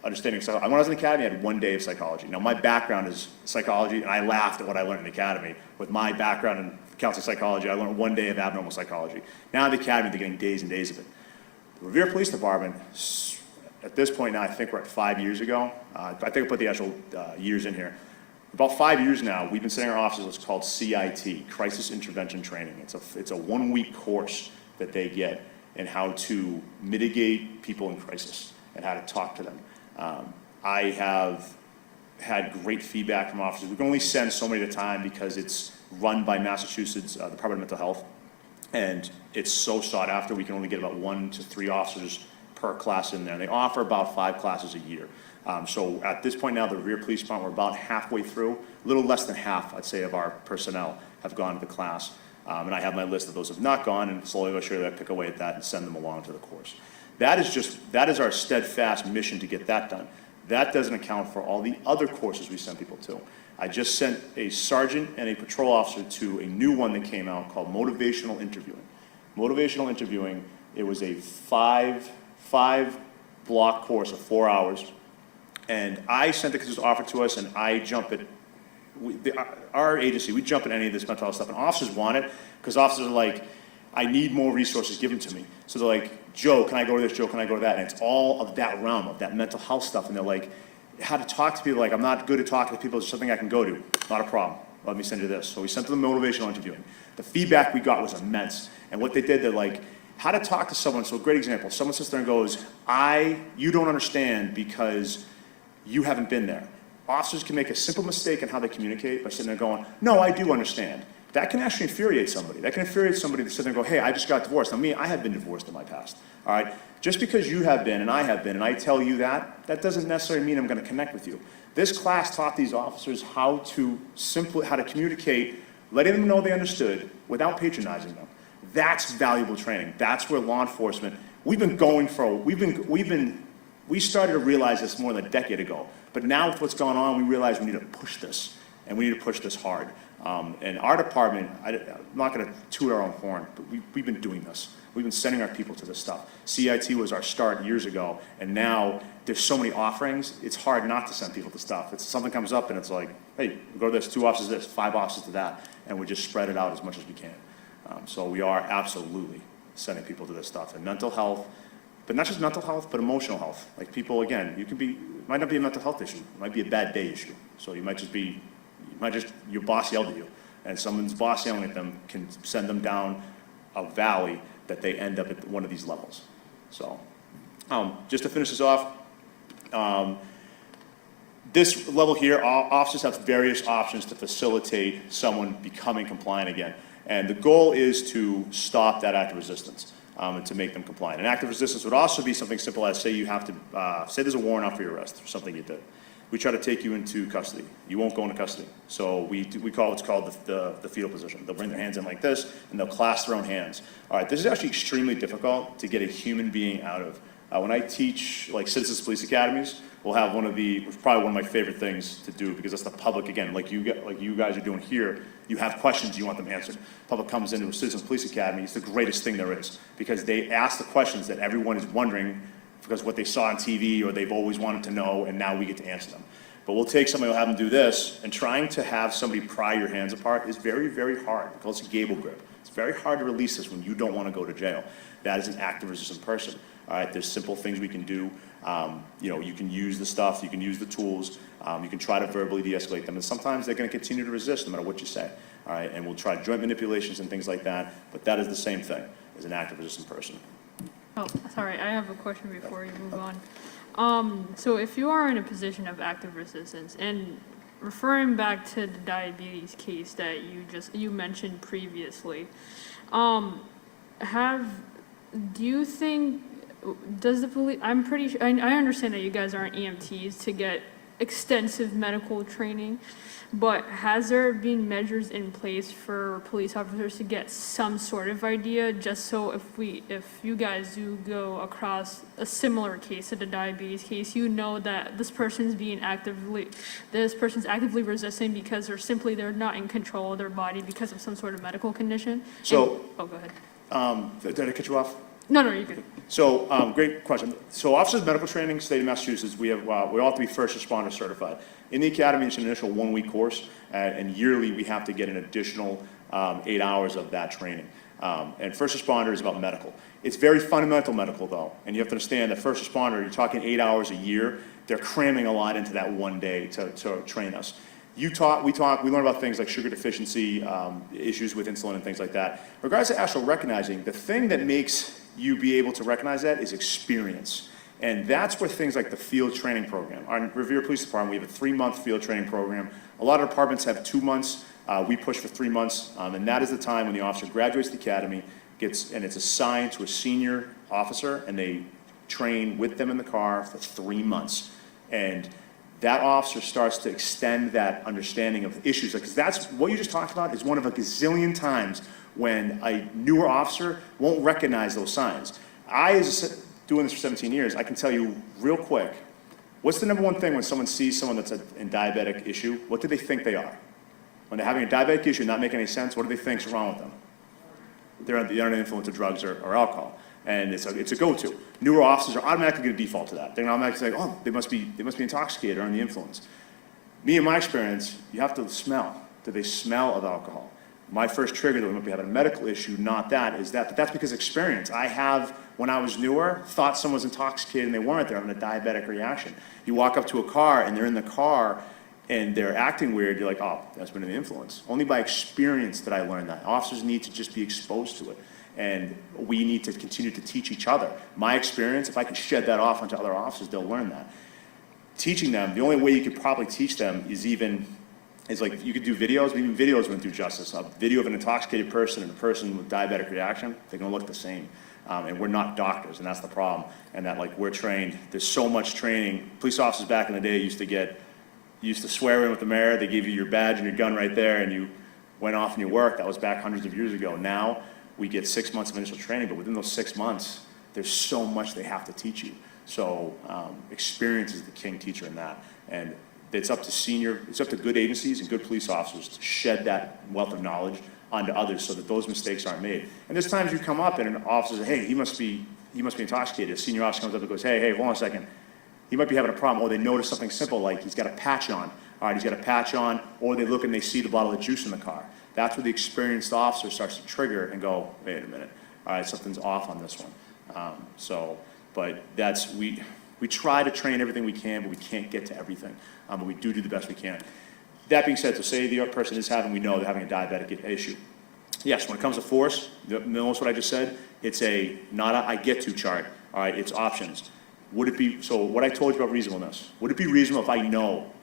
understanding of psychology. When I was in the academy, I had 1 day of psychology. Now, my background is psychology, and I laughed at what I learned in the academy. With my background in counseling psychology, I learned 1 day of abnormal psychology. Now in the academy, they're getting days and days of it. The Revere Police Department, at this point now, I think we're at 5 years ago. I think I put the actual years in here. About 5 years now, we've been sending our officers what's called CIT, Crisis Intervention Training. It's a 1-week course that they get in how to mitigate people in crisis and how to talk to them. I have had great feedback from officers. We can only send so many at a time because it's run by Massachusetts Department of Mental Health, and it's so sought after. We can only get about 1 to 3 officers per class in there, and they offer about 5 classes a year. So at this point now, the Revere Police Department, we're about halfway through. A little less than half, I'd say, of our personnel have gone to the class. And I have my list of those who have not gone, and slowly but surely I pick away at that and send them along to the course. That is our steadfast mission to get that done. That doesn't account for all the other courses we send people to. I just sent a sergeant and a patrol officer to a new one that came out called motivational interviewing. Motivational interviewing, it was a five block course of 4 hours. And I sent it because it was offered to us, and I jump at, our agency, we jump at any of this mental health stuff, and officers want it, because officers are like, I need more resources given to me. So they're like, Joe, can I go to this? Joe, can I go to that? And it's all of that realm of that mental health stuff. And they're like, how to talk to people. Like, I'm not good at talking to people. It's something I can go to. Not a problem. Let me send you this. So we sent them the motivational interviewing. The feedback we got was immense. And what they did, they're like, how to talk to someone. So a great example. Someone sits there and goes, you don't understand because you haven't been there. Officers can make a simple mistake in how they communicate by sitting there going, no, I do understand. that can actually infuriate somebody. That can infuriate somebody to sit there and go, hey, I just got divorced. Now me, I have been divorced in my past, all right? Just because you have been and I tell you that doesn't necessarily mean I'm gonna connect with you. This class taught these officers how to communicate, letting them know they understood without patronizing them. That's valuable training. That's where law enforcement, we started to realize this more than a decade ago. But now with what's going on, we realize we need to push this, and we need to push this hard. And our department, I'm not gonna toot our own horn, but we've been doing this. We've been sending our people to this stuff. CIT was our start years ago, and now there's so many offerings, it's hard not to send people to stuff. It's something comes up and it's like, hey, go to this, 2 officers to this, 5 officers to that, and we just spread it out as much as we can. So we are absolutely sending people to this stuff. And mental health, but not just mental health, but emotional health. Like people, again, it might not be a mental health issue, it might be a bad day issue. So your boss yelled at you, and someone's boss yelling at them can send them down a valley that they end up at one of these levels. So, just to finish this off, this level here, officers have various options to facilitate someone becoming compliant again. And the goal is to stop that act of resistance and to make them compliant. And active resistance would also be something simple as say you have to, say there's a warrant out for your arrest or something you did. We try to take you into custody. You won't go into custody. So we call what's called the fetal position. They'll bring their hands in like this, and they'll clasp their own hands. All right, this is actually extremely difficult to get a human being out of. When I teach like citizens police academies, we'll have probably one of my favorite things to do because that's the public, again, like you guys are doing here, you have questions, you want them answered. Public comes into a citizens police academy, it's the greatest thing there is because they ask the questions that everyone is wondering because what they saw on TV or they've always wanted to know, and now we get to answer them. But we'll take somebody, we'll have them do this, and trying to have somebody pry your hands apart is very, very hard. It's a gable grip. It's very hard to release this when you don't want to go to jail. That is an active resistant person. All right, there's simple things we can do. You can use the stuff, you can use the tools, you can try to verbally de-escalate them, and sometimes they're going to continue to resist no matter what you say. All right, and we'll try joint manipulations and things like that, but that is the same thing as an active resistant person. Oh, sorry, I have a question before you move on. So if you are in a position of active resistance, and referring back to the diabetes case that you mentioned previously, do you think, does the police, I'm pretty sure, I understand that you guys aren't EMTs to get extensive medical training, but has there been measures in place for police officers to get some sort of idea, just so if you guys do go across a similar case to the diabetes case, you know that this person's actively resisting because they're not in control of their body because of some sort of medical condition? So, go ahead. did I cut you off? No, you're good. So, great question. So officers medical training, state of Massachusetts, we all have to be first responder certified. In the academy, it's an initial 1-week course, and yearly we have to get an additional 8 hours of that training. And first responder is about medical. It's very fundamental medical though, and you have to understand that first responder, you're talking 8 hours a year, they're cramming a lot into that one day to train us. We learn about things like sugar deficiency, issues with insulin and things like that. Regardless of actual recognizing, the thing that makes you be able to recognize that is experience. And that's where things like the field training program. Our Revere Police Department, we have a 3-month field training program. A lot of departments have 2 months. We push for 3 months. And that is the time when the officer graduates the academy, and it's assigned to a senior officer, and they train with them in the car for 3 months. And that officer starts to extend that understanding of issues. Because that's what you just talked about is one of a gazillion times when a newer officer won't recognize those signs. Doing this for 17 years, I can tell you real quick, what's the number one thing when someone sees someone that's in diabetic issue? What do they think they are? When they're having a diabetic issue not making any sense, what do they think is wrong with them? They're under the influence of drugs or alcohol. And it's a go-to. Newer officers are automatically going to default to that. They're going to automatically say, oh, they must be intoxicated or under the influence. Me, in my experience, you have to smell. Do they smell of alcohol? My first trigger that we might be having a medical issue, not that, is that, but that's because experience. When I was newer, thought someone was intoxicated and they weren't. They're having a diabetic reaction. You walk up to a car and they're in the car and they're acting weird, you're like, oh, that's been an influence. Only by experience did I learn that. Officers need to just be exposed to it. And we need to continue to teach each other. My experience, if I can shed that off onto other officers, they'll learn that. Teaching them, the only way you could probably teach them is even It's like, you could do videos, but even videos wouldn't do justice. A video of an intoxicated person and a person with diabetic reaction, they're gonna look the same. And we're not doctors, and that's the problem. And that, like, we're trained, there's so much training. Police officers back in the day used to swear in with the mayor, they gave you your badge and your gun right there, and you went off and you worked. That was back hundreds of years ago. Now, we get 6 months of initial training, but within those 6 months, there's so much they have to teach you. So experience is the king teacher in that. And it's up to good agencies and good police officers to shed that wealth of knowledge onto others so that those mistakes aren't made. And there's times you come up and an officer says, hey, he must be intoxicated. A senior officer comes up and goes, hey, hold on a second. He might be having a problem. Or they notice something simple like he's got a patch on. All right, he's got a patch on, or they look and they see the bottle of juice in the car. That's where the experienced officer starts to trigger and go, wait a minute, all right, something's off on this one. But we try to train everything we can, but we can't get to everything. But we do the best we can. That being said, to say the person is having, we know they're having a diabetic issue. Yes, when it comes to force, notice what I just said, it's not a I get to chart, all right, it's options. Would it be, so what I told you about reasonableness, would it be reasonable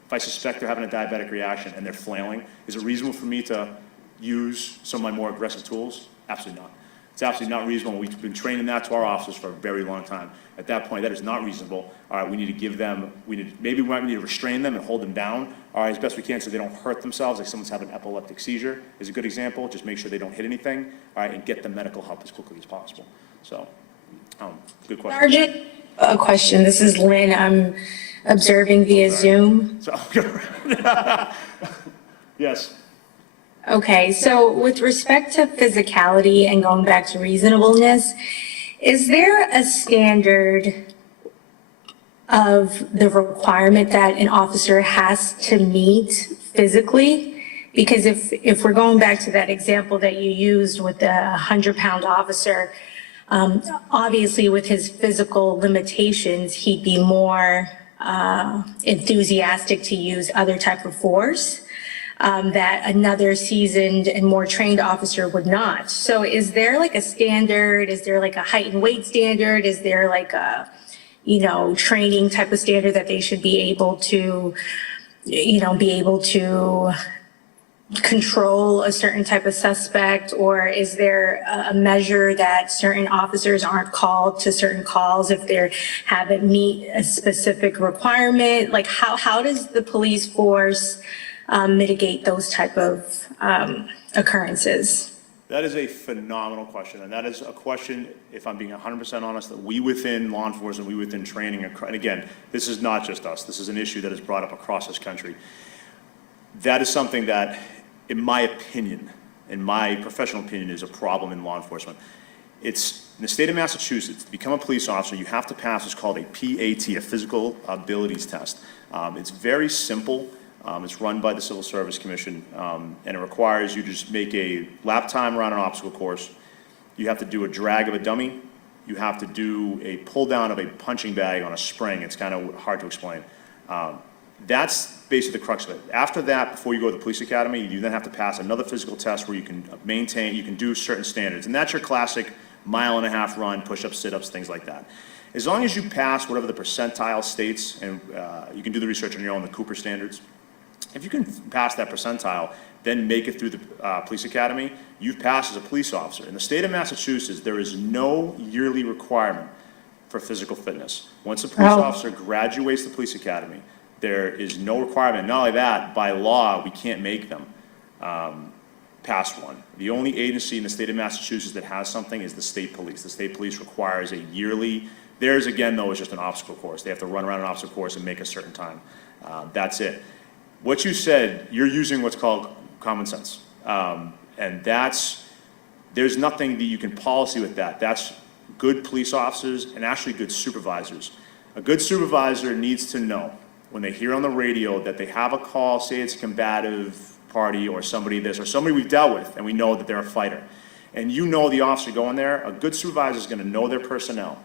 if I suspect they're having a diabetic reaction and they're flailing, is it reasonable for me to use some of my more aggressive tools? Absolutely not. It's absolutely not reasonable. We've been training that to our officers for a very long time. At that point, that is not reasonable. All right, we need to give them, maybe we might need to restrain them and hold them down, all right, as best we can so they don't hurt themselves, like someone's having an epileptic seizure is a good example. Just make sure they don't hit anything, all right, and get them medical help as quickly as possible. So, good question. Sergeant, a question. This is Lynn. I'm observing via Zoom. So, yes. Okay, so with respect to physicality and going back to reasonableness, is there a standard of the requirement that an officer has to meet physically? Because if we're going back to that example that you used with the 100-pound officer, obviously with his physical limitations, he'd be more enthusiastic to use other type of force. That another seasoned and more trained officer would not. So is there like a standard? Is there like a height and weight standard? Is there like a, training type of standard that they should be able to, control a certain type of suspect? Or is there a measure that certain officers aren't called to certain calls if they haven't meet a specific requirement? Like how does the police force mitigate those type of occurrences? That is a phenomenal question, and that is a question, if I'm being 100% honest, that we within law enforcement, we within training, and again, this is not just us, this is an issue that is brought up across this country. That is something that, in my opinion, in my professional opinion, is a problem in law enforcement. It's, in the state of Massachusetts, to become a police officer, you have to pass what's called a PAT, a physical abilities test. It's very simple. It's run by the Civil Service Commission, and it requires you to just make a lap time around an obstacle course. You have to do a drag of a dummy. You have to do a pull down of a punching bag on a spring. It's kind of hard to explain. That's basically the crux of it. After that, before you go to the police academy, you then have to pass another physical test where you can you can do certain standards. And that's your classic 1.5 mile run, push-ups, sit-ups, things like that. As long as you pass whatever the percentile states, and you can do the research on your own, the Cooper standards, if you can pass that percentile, then make it through the police academy, you've passed as a police officer. In the state of Massachusetts, there is no yearly requirement for physical fitness. Once a police officer graduates the police academy, there is no requirement. Not only that, by law, we can't make them pass one. The only agency in the state of Massachusetts that has something is the state police. The state police requires a yearly, theirs again though is just an obstacle course. They have to run around an obstacle course and make a certain time. That's it. What you said, you're using what's called common sense. And there's nothing that you can policy with that. That's good police officers and actually good supervisors. A good supervisor needs to know when they hear on the radio that they have a call, say it's a combative party or somebody this, or somebody we've dealt with and we know that they're a fighter. And you know the officer going there, a good supervisor is gonna know their personnel.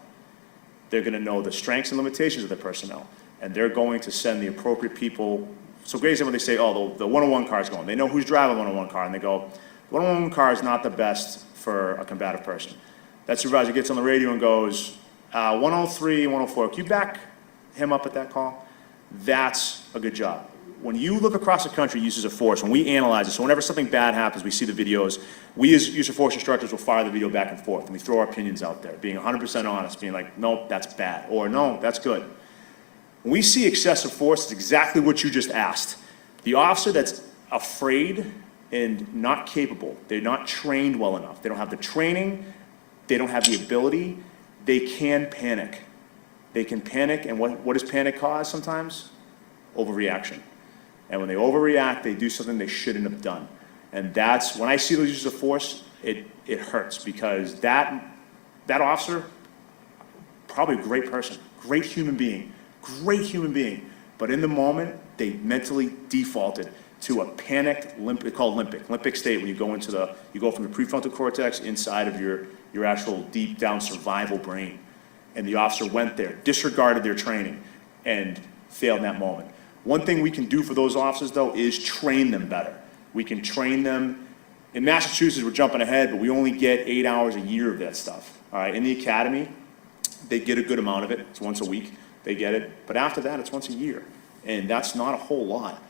They're gonna know the strengths and limitations of their personnel. And they're going to send the appropriate people. So great example, they say, oh, the 101 car is going. They know who's driving the 101 car, and they go, the 101 car is not the best for a combative person. That supervisor gets on the radio and goes, 103, 104, can you back him up at that call? That's a good job. when you look across the country, uses of force, when we analyze it, so whenever something bad happens, we see the videos, we as use of force instructors will fire the video back and forth, and we throw our opinions out there, being 100% honest, being like, nope, that's bad, or no, that's good. When we see excessive force, it's exactly what you just asked. The officer that's afraid and not capable, they're not trained well enough, they don't have the training, they don't have the ability, they can panic. They can panic, and what does panic cause sometimes? Overreaction. And when they overreact, they do something they shouldn't have done. And that's, when I see those uses of force, it hurts, because that officer, probably a great person, great human being, but in the moment, they mentally defaulted to a panicked, called limbic state, when you go you go from the prefrontal cortex inside of your actual deep down survival brain. And the officer went there, disregarded their training, and failed in that moment. One thing we can do for those officers, though, is train them better. We can train them. In Massachusetts, we're jumping ahead, but we only get 8 hours a year of that stuff. All right, in the academy, they get a good amount of it. It's once a week, they get it. But after that, it's once a year. And that's not a whole lot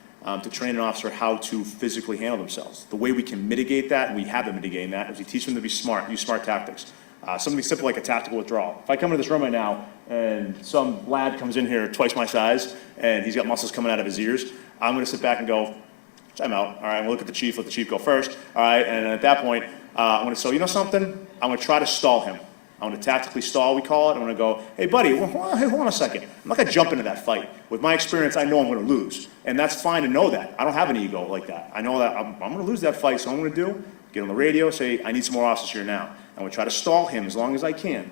to train an officer how to physically handle themselves. The way we can mitigate that, and we have been mitigating that, is we teach them to be smart, use smart tactics. Something simple like a tactical withdrawal. If I come into this room right now and some lad comes in here twice my size and he's got muscles coming out of his ears, I'm going to sit back and go, time out. All right, I'm going to look at the chief, let the chief go first. All right, and at that point, I'm going to say, you know something? I'm going to try to stall him. I'm going to tactically stall, we call it. I'm going to go, hey, buddy, hold on a second. I'm not going to jump into that fight. With my experience, I know I'm going to lose. And that's fine to know that. I don't have an ego like that. I know that I'm going to lose that fight, so what I'm going to do, get on the radio, say, I need some more officers here now. I'm going to try to stall him as long as I can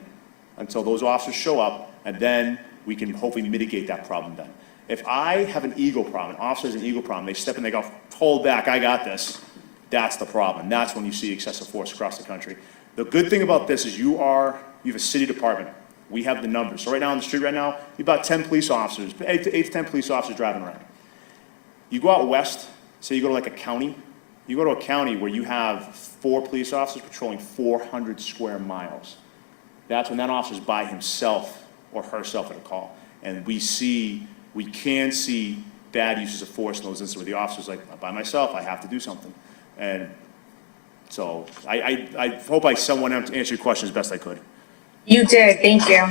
until those officers show up, and then we can hopefully mitigate that problem then. If I have an ego problem, an officer has an ego problem, they step in, they go, hold back, I got this. That's the problem. That's when you see excessive force across the country. The good thing about this is you have a city department. We have the numbers. So right now on the street right now, you have about 10 police officers, 8 to 10 police officers driving around. You go out west, say you go to like a county, you go to a county where you have 4 police officers patrolling 400 square miles. That's when that officer's by himself or herself at a call. And we can see bad uses of force in those instances where the officer's like, I'm by myself, I have to do something. And so I hope I somewhat answered your question as best I could. You did, thank you.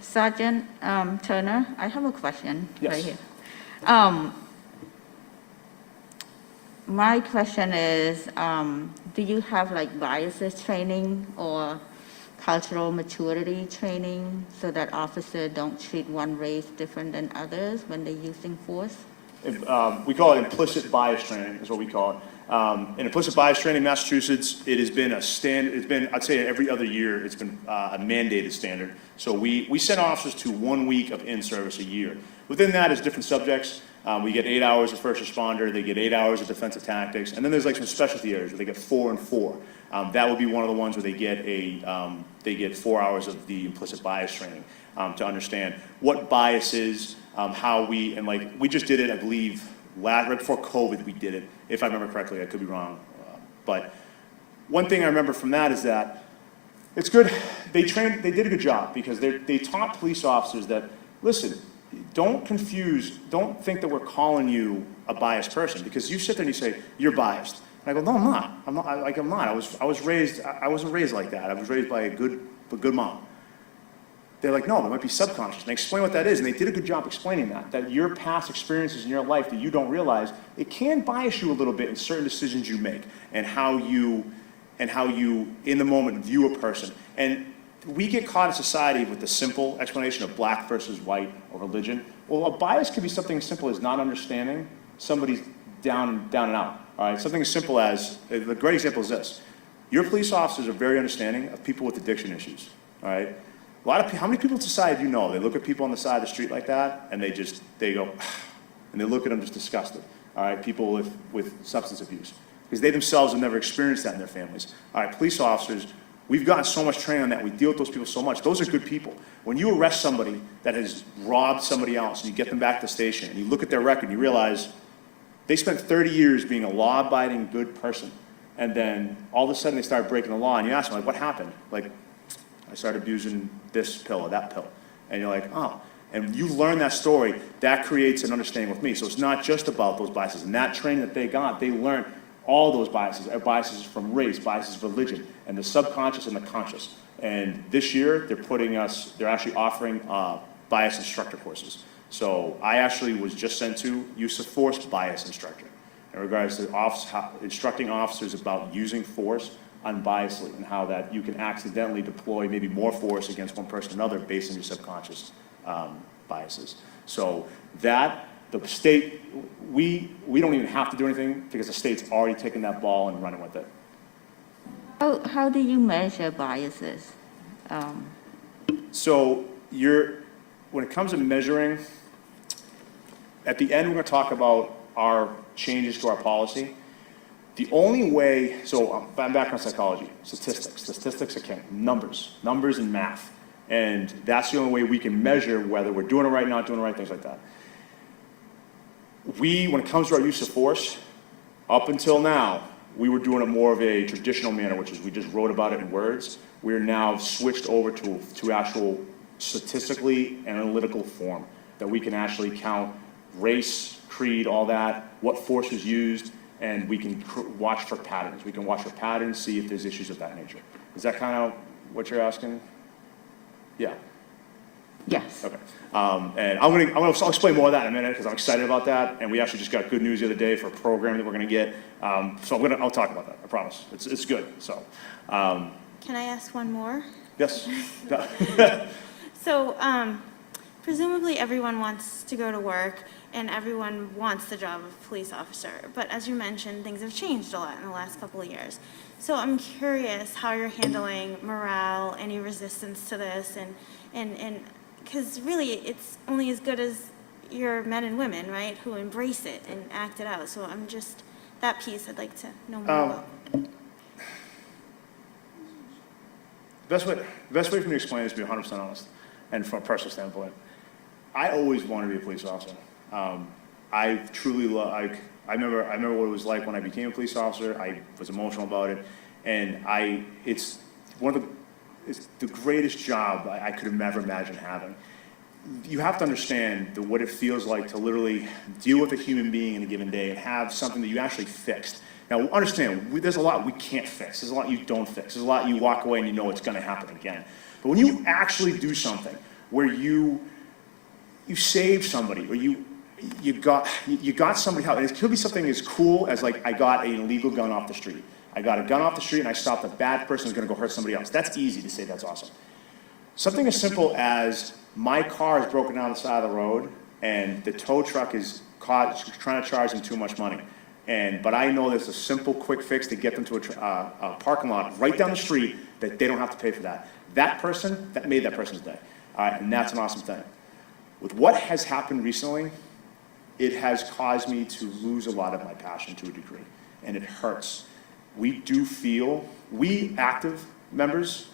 Sergeant Turner, I have a question Yes. right here. My question is, do you have like biases training or cultural maturity training so that officers don't treat one race different than others when they're using force? We call it implicit bias training, is what we call it. In implicit bias training, Massachusetts, it has been a standard, it's been, I'd say every other year, it's been a mandated standard. So we send officers to 1 week of in-service a year. Within that is different subjects. We get 8 hours of first responder, they get 8 hours of defensive tactics, and then there's like some specialty areas where they get 4 and 4. That would be one of the ones where they get 4 hours of the implicit bias training to understand what bias is, how we just did it, I believe, right before COVID we did it, if I remember correctly. I could be wrong. But one thing I remember from that is that it's good, they did a good job because they taught police officers that, listen, don't think that we're calling you a biased person, because you sit there and you say, you're biased. And I go, no, I'm not. I'm not. I wasn't raised like that. I was raised by a good mom. They're like, no, that might be subconscious. And they explain what that is, and they did a good job explaining that your past experiences in your life that you don't realize, it can bias you a little bit in certain decisions you make and how you in the moment view a person. And we get caught in society with the simple explanation of black versus white or religion. Well, a bias could be something as simple as not understanding somebody's down and out. All right, something as simple as, a great example is this. Your police officers are very understanding of people with addiction issues. All right, how many people in society do you know? They look at people on the side of the street like that, and they go, and they look at them just disgusted. All right, people with substance abuse, because they themselves have never experienced that in their families. All right, police officers, we've gotten so much training on that. We deal with those people so much. Those are good people. When you arrest somebody that has robbed somebody else, and you get them back to the station, and you look at their record, and you realize they spent 30 years being a law-abiding, good person, and then all of a sudden they start breaking the law, and you ask them, like, what happened? Like, I started abusing this pill or that pill. And you're like, oh. And you learn that story, that creates an understanding with me. So it's not just about those biases. And that training that they got, they learned all those biases from race, biases of religion, and the subconscious and the conscious. And this year, they're actually offering bias instructor courses. So I actually was just sent to use of force bias instructor in regards to instructing officers about using force unbiasedly and how that you can accidentally deploy maybe more force against one person or another based on your subconscious biases. So that, the state, we don't even have to do anything because the state's already taken that ball and running with it. How do you measure biases? So when it comes to measuring, at the end, we're going to talk about our changes to our policy. The only way, so I'm back on psychology, statistics are king, numbers and math. And that's the only way we can measure whether we're doing it right, not doing it right, things like that. When it comes to our use of force, up until now, we were doing it more of a traditional manner, which is we just wrote about it in words. We're now switched over to actual statistically analytical form that we can actually count race, creed, all that, what force was used, and we can watch for patterns. We can watch for patterns, see if there's issues of that nature. Is that kind of what you're asking? Yeah. Yes. Okay. And I'll explain more of that in a minute because I'm excited about that. And we actually just got good news the other day for a program that we're going to get. So I'll talk about that. I promise. It's good. So. Can I ask one more? Yes. So, presumably everyone wants to go to work and everyone wants the job of police officer. But as you mentioned, things have changed a lot in the last couple of years. So I'm curious how you're handling morale, any resistance to this, and because really it's only as good as your men and women, right, who embrace it and act it out. So I'm just, that piece I'd like to know more about. Best way for me to explain this, to be 100% honest, and from a personal standpoint, I always wanted to be a police officer. I truly love. I remember what it was like when I became a police officer. I was emotional about it, and it's the greatest job I could have ever imagined having. You have to understand what it feels like to literally deal with a human being in a given day and have something that you actually fixed. Now, understand, there's a lot we can't fix. There's a lot you don't fix. There's a lot you walk away and you know it's going to happen again. But when you actually do something where you saved somebody, or you got somebody help, and it could be something as cool as like I got an illegal gun off the street. I got a gun off the street and I stopped a bad person who's going to go hurt somebody else. That's easy to say. That's awesome. Something as simple as my car is broken down the side of the road and the tow truck is trying to charge them too much money. But I know there's a simple, quick fix to get them to a parking lot right down the street that they don't have to pay for that. That made that person's day. All right, and that's an awesome thing. With what has happened recently, it has caused me to lose a lot of my passion to a degree, and it hurts. We active members,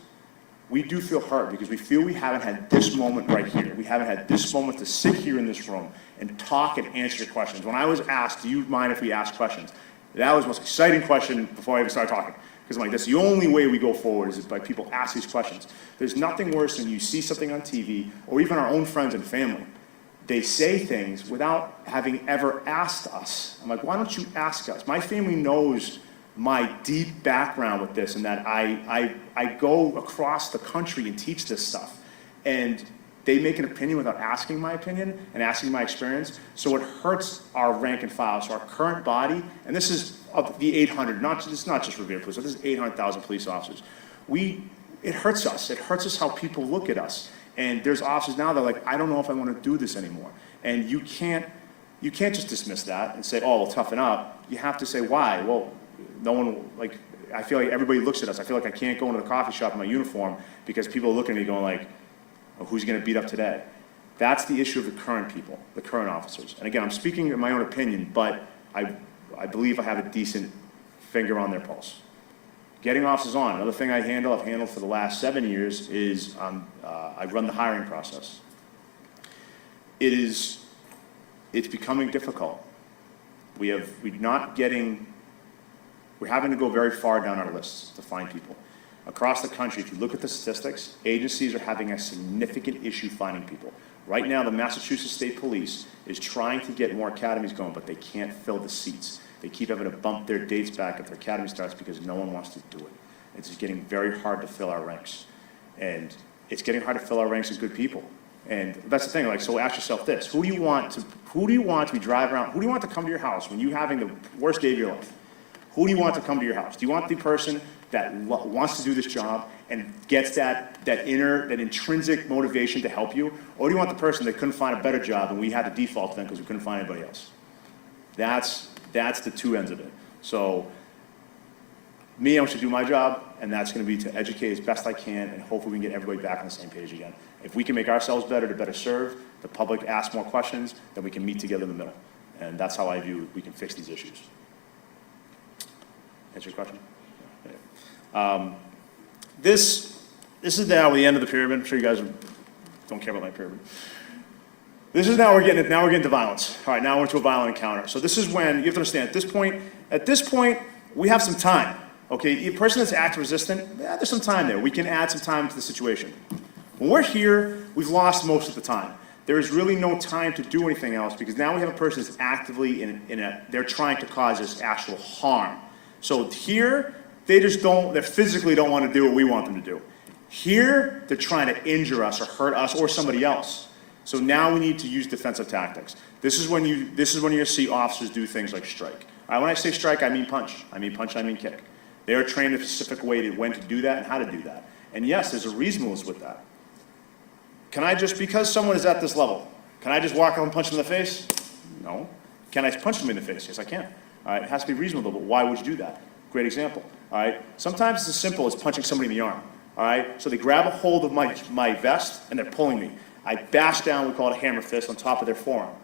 we do feel hurt because we feel we haven't had this moment right here. We haven't had this moment to sit here in this room and talk and answer your questions. When I was asked, do you mind if we ask questions? That was the most exciting question before I even started talking. Because I'm like, that's the only way we go forward is by people ask these questions. There's nothing worse than you see something on TV, or even our own friends and family. They say things without having ever asked us. I'm like, why don't you ask us? My family knows my deep background with this and that I go across the country and teach this stuff. And they make an opinion without asking my opinion and asking my experience. So it hurts our rank and file. So our current body, and this is of the 800, it's not just Revere Police, this is 800,000 police officers. It hurts us. It hurts us how people look at us. And there's officers now that are like, I don't know if I want to do this anymore. And you can't just dismiss that and say, oh, well, toughen up. You have to say, why? Well, no one, like, I feel like everybody looks at us. I feel like I can't go into the coffee shop in my uniform because people are looking at me going like, oh, who's going to beat up today? That's the issue of the current people, the current officers. And again, I'm speaking in my own opinion, but I believe I have a decent finger on their pulse. Getting officers on, another thing I've handled for the last 7 years is I run the hiring process. It's becoming difficult. We're having to go very far down our lists to find people. Across the country, if you look at the statistics, agencies are having a significant issue finding people. Right now, the Massachusetts State Police is trying to get more academies going, but they can't fill the seats. They keep having to bump their dates back if their academy starts because no one wants to do it. It's just getting very hard to fill our ranks. And it's getting hard to fill our ranks of good people. And that's the thing, like, so ask yourself this, who do you want to be driving around, who do you want to come to your house when you're having the worst day of your life? Who do you want to come to your house? Do you want the person that wants to do this job and gets that intrinsic motivation to help you? Or do you want the person that couldn't find a better job and we had to default to them because we couldn't find anybody else? That's the two ends of it. So me, I want to do my job, and that's going to be to educate as best I can, and hopefully we can get everybody back on the same page again. If we can make ourselves better to better serve, the public ask more questions, then we can meet together in the middle. And that's how I view we can fix these issues. Answer your question? This is now the end of the pyramid. I'm sure you guys don't care about my pyramid. This is now we're getting to violence. All right, now we're into a violent encounter. So this is when you have to understand at this point, we have some time. Okay, a person that's act resistant, there's some time there. We can add some time to the situation. When we're here, we've lost most of the time. There is really no time to do anything else because now we have a person that's actively they're trying to cause us actual harm. So here, they physically don't want to do what we want them to do. Here, they're trying to injure us or hurt us or somebody else. So now we need to use defensive tactics. This is when you see officers do things like strike. All right, when I say strike, I mean punch. I mean punch, I mean kick. They are trained in a specific way to when to do that and how to do that. And yes, there's a reasonableness with that. Can I just, because someone is at this level, can I just walk up and punch them in the face? No. Can I punch them in the face? Yes, I can. All right, it has to be reasonable, but why would you do that? Great example. All right, sometimes it's as simple as punching somebody in the arm. All right, so they grab a hold of my vest and they're pulling me. I bash down, we call it a hammer fist, on top of their forearm.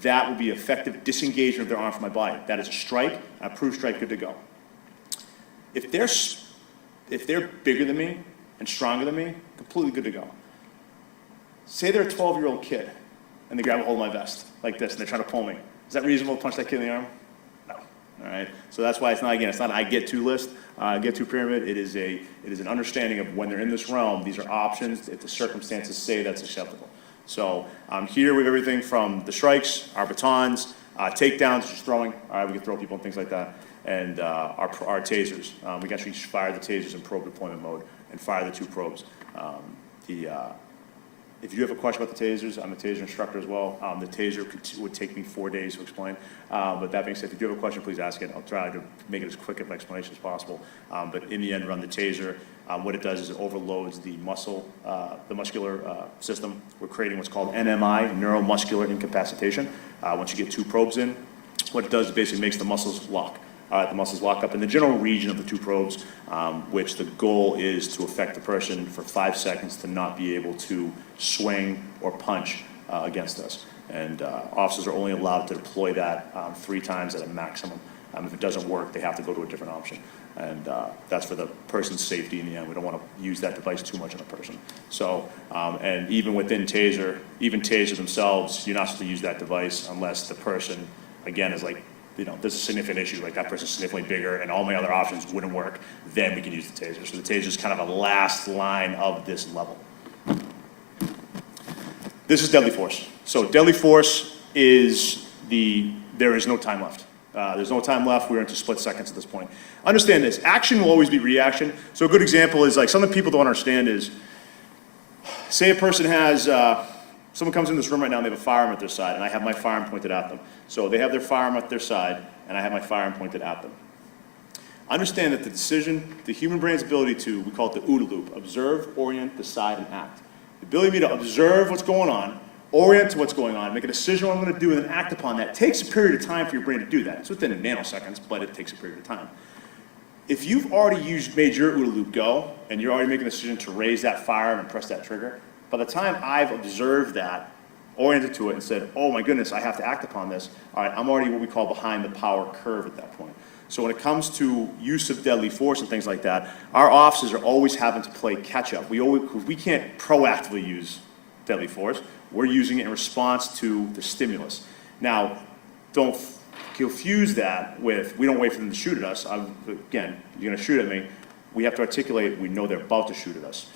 That would be effective disengagement of their arm from my body. That is a strike, an approved strike, good to go. If they're bigger than me and stronger than me, completely good to go. Say they're a 12-year-old kid and they grab a hold of my vest like this and they're trying to pull me. Is that reasonable to punch that kid in the arm? No. All right. So that's why it's not an I get to list, get to pyramid. It is an understanding of when they're in this realm, these are options if the circumstances say that's acceptable. So here we have everything from the strikes, our batons, takedowns, just throwing. All right, we can throw people and things like that. And our tasers. We can actually fire the tasers in probe deployment mode and fire the two probes. If you have a question about the tasers, I'm a taser instructor as well. The taser would take me 4 days to explain. But that being said, if you do have a question, please ask it. I'll try to make it as quick of an explanation as possible. But in the end, run the taser. What it does is it overloads the muscular system. We're creating what's called NMI, neuromuscular incapacitation. Once you get two probes in, what it does is basically makes the muscles lock. The muscles lock up in the general region of the two probes, which the goal is to affect the person for 5 seconds to not be able to swing or punch against us. And officers are only allowed to deploy that 3 times at a maximum. If it doesn't work, they have to go to a different option. And that's for the person's safety in the end. We don't want to use that device too much on a person. So, and even within taser, even tasers themselves, you're not supposed to use that device unless the person, again, is like, there's a significant issue, like that person's significantly bigger and all my other options wouldn't work, then we can use the taser. So the taser is kind of a last line of this level. This is deadly force. So deadly force is there is no time left. There's no time left. We're into split seconds at this point. Understand this, action will always be reaction. So a good example is like something people don't understand is, say a person has, someone comes in this room right now and they have a firearm at their side and I have my firearm pointed at them. So they have their firearm at their side and I have my firearm pointed at them. Understand that the human brain's ability to, we call it the OODA loop, observe, orient, decide, and act. The ability for me to observe what's going on, orient to what's going on, make a decision what I'm going to do, and then act upon that takes a period of time for your brain to do that. It's within nanoseconds, but it takes a period of time. If you've already made your OODA loop go, and you're already making a decision to raise that firearm and press that trigger, by the time I've observed that, oriented to it, and said, oh my goodness, I have to act upon this, all right, I'm already what we call behind the power curve at that point. So when it comes to use of deadly force and things like that, our officers are always having to play catch up. We can't proactively use deadly force. We're using it in response to the stimulus. Now, don't confuse that with, we don't wait for them to shoot at us. Again, you're gonna shoot at me. We have to articulate, we know they're about to shoot at us.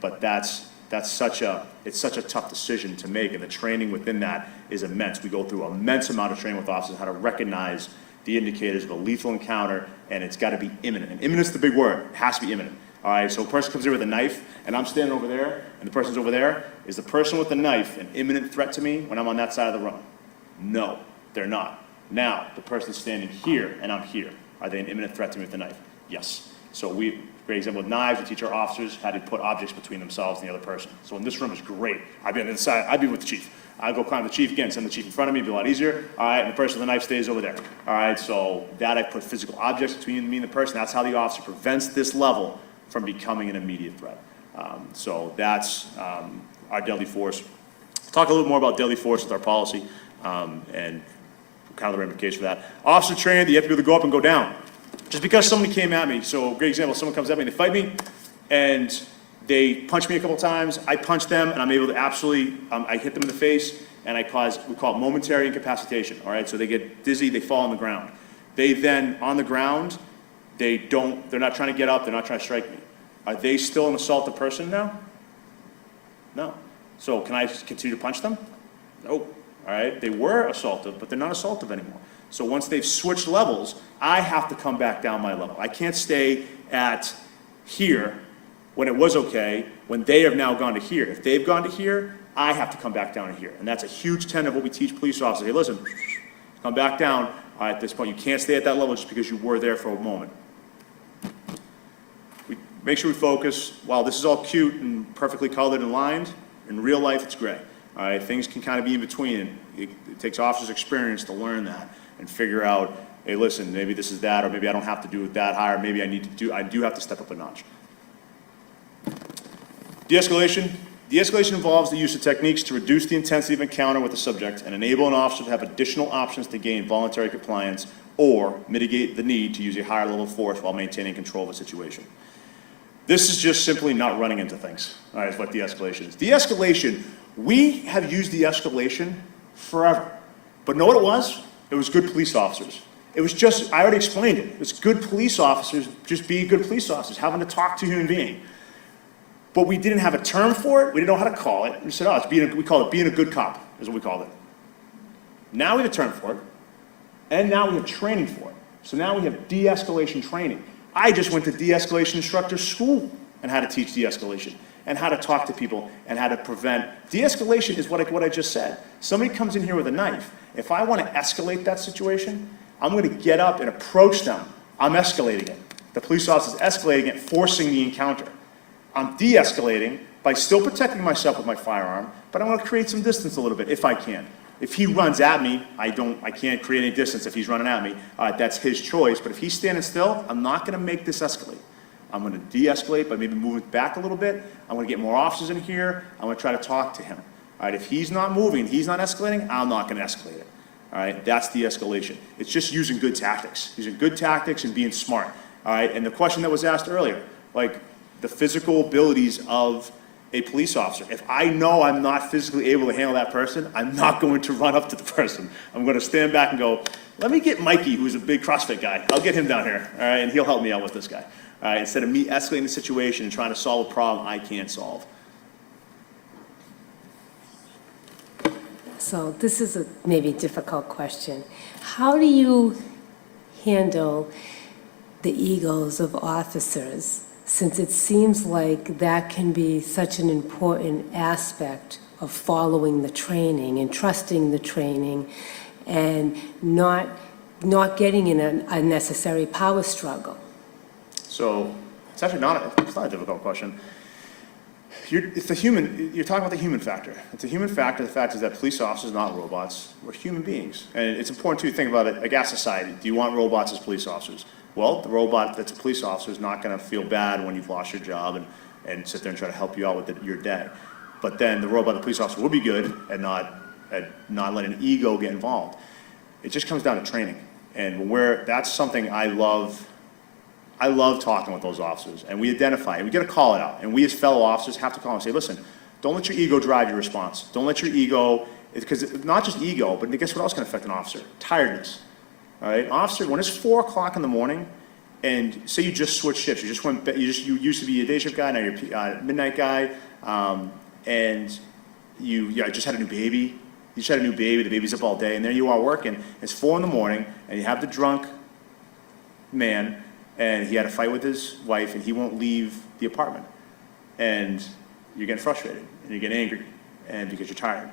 But that's it's such a tough decision to make, and the training within that is immense. We go through an immense amount of training with officers, how to recognize the indicators of a lethal encounter, and it's got to be imminent. And imminent's the big word. It has to be imminent. All right, so a person comes in with a knife, and I'm standing over there, and the person's over there. Is the person with the knife an imminent threat to me when I'm on that side of the room? No, they're not. Now, the person's standing here, and I'm here. Are they an imminent threat to me with the knife? Yes. So great example with knives, we teach our officers how to put objects between themselves and the other person. So in this room is great. I'd be on the inside, I'd be with the chief. I'd go climb the chief again, send the chief in front of me, it'd be a lot easier. All right, and the person with the knife stays over there. All right, so that I put physical objects between me and the person. That's how the officer prevents this level from becoming an immediate threat. So that's our deadly force. Talk a little more about deadly force with our policy and kind of the ramifications for that. Officer training, you have to be able to go up and go down. Just because somebody came at me, so great example, someone comes at me and they fight me, and they punch me a couple times, I punch them, and I'm able to I hit them in the face, and we call it momentary incapacitation, all right? So they get dizzy, they fall on the ground. They then, on the ground, they're not trying to get up, they're not trying to strike me. Are they still an assaulted person now? No. So can I continue to punch them? No. All right? They were assaultive, but they're not assaultive anymore. So once they've switched levels, I have to come back down my level. I can't stay at here when it was okay, when they have now gone to here. If they've gone to here, I have to come back down to here. And that's a huge tenet of what we teach police officers. Hey, listen, come back down. At this point, you can't stay at that level just because you were there for a moment. We make sure we focus. While this is all cute and perfectly colored and lined, in real life it's gray. All right, things can kind of be in between. It takes officers' experience to learn that and figure out, hey, listen, maybe this is that, or maybe I don't have to do it that high, or maybe I do have to step up a notch. De-escalation. De-escalation involves the use of techniques to reduce the intensity of encounter with the subject and enable an officer to have additional options to gain voluntary compliance or mitigate the need to use a higher level of force while maintaining control of a situation. This is just simply not running into things. All right, is what de-escalation is. De-escalation, we have used de-escalation forever. But know what it was? It was good police officers. It was just, I already explained it. It's good police officers just being good police officers, having to talk to a human being. But we didn't have a term for it. We didn't know how to call it. We said, we call it being a good cop, is what we called it. Now we have a term for it, and now we have training for it. So now we have de-escalation training. I just went to de-escalation instructor school and how to teach de-escalation and how to talk to people and how to prevent. De-escalation is what I just said. Somebody comes in here with a knife. If I want to escalate that situation, I'm going to get up and approach them. I'm escalating it. The police officer is escalating it, forcing the encounter. I'm de-escalating by still protecting myself with my firearm, but I'm going to create some distance a little bit if I can. If he runs at me, I can't create any distance if he's running at me. That's his choice. But if he's standing still, I'm not going to make this escalate. I'm going to de-escalate by maybe moving back a little bit. I'm going to get more officers in here. I'm going to try to talk to him. All right, if he's not moving, he's not escalating, I'm not going to escalate it. All right, that's de-escalation. It's just using good tactics. Using good tactics and being smart. All right, and the question that was asked earlier, like the physical abilities of a police officer. If I know I'm not physically able to handle that person, I'm not going to run up to the person. I'm going to stand back and go, let me get Mikey, who's a big CrossFit guy. I'll get him down here, all right, and he'll help me out with this guy. All right, instead of me escalating the situation and trying to solve a problem I can't solve. So this is a maybe difficult question. How do you handle the egos of officers, since it seems like that can be such an important aspect of following the training and trusting the training and not getting in an unnecessary power struggle? So it's actually not a difficult question. You're talking about the human factor. It's a human factor. The fact is that police officers are not robots. We're human beings. And it's important to think about it, like our society. Do you want robots as police officers? Well, the robot that's a police officer is not going to feel bad when you've lost your job and sit there and try to help you out with your day. But then the robot, the police officer, will be good at not letting an ego get involved. It just comes down to training. And that's something I love talking with those officers, and we identify, and we get to call it out. And we as fellow officers have to call and say, listen, don't let your ego drive your response. Don't let your ego, because it's not just ego, but guess what else can affect an officer? Tiredness. All right, officer, when it's 4 o'clock in the morning and say you just switched shifts, you used to be a day shift guy, now you're a midnight guy, and you just had a new baby. You just had a new baby, the baby's up all day, and there you are working. It's 4 in.the morning, and you have the drunk man, and he had a fight with his wife, and he won't leave the apartment. And you're getting frustrated, and you're getting angry, and because you're tired.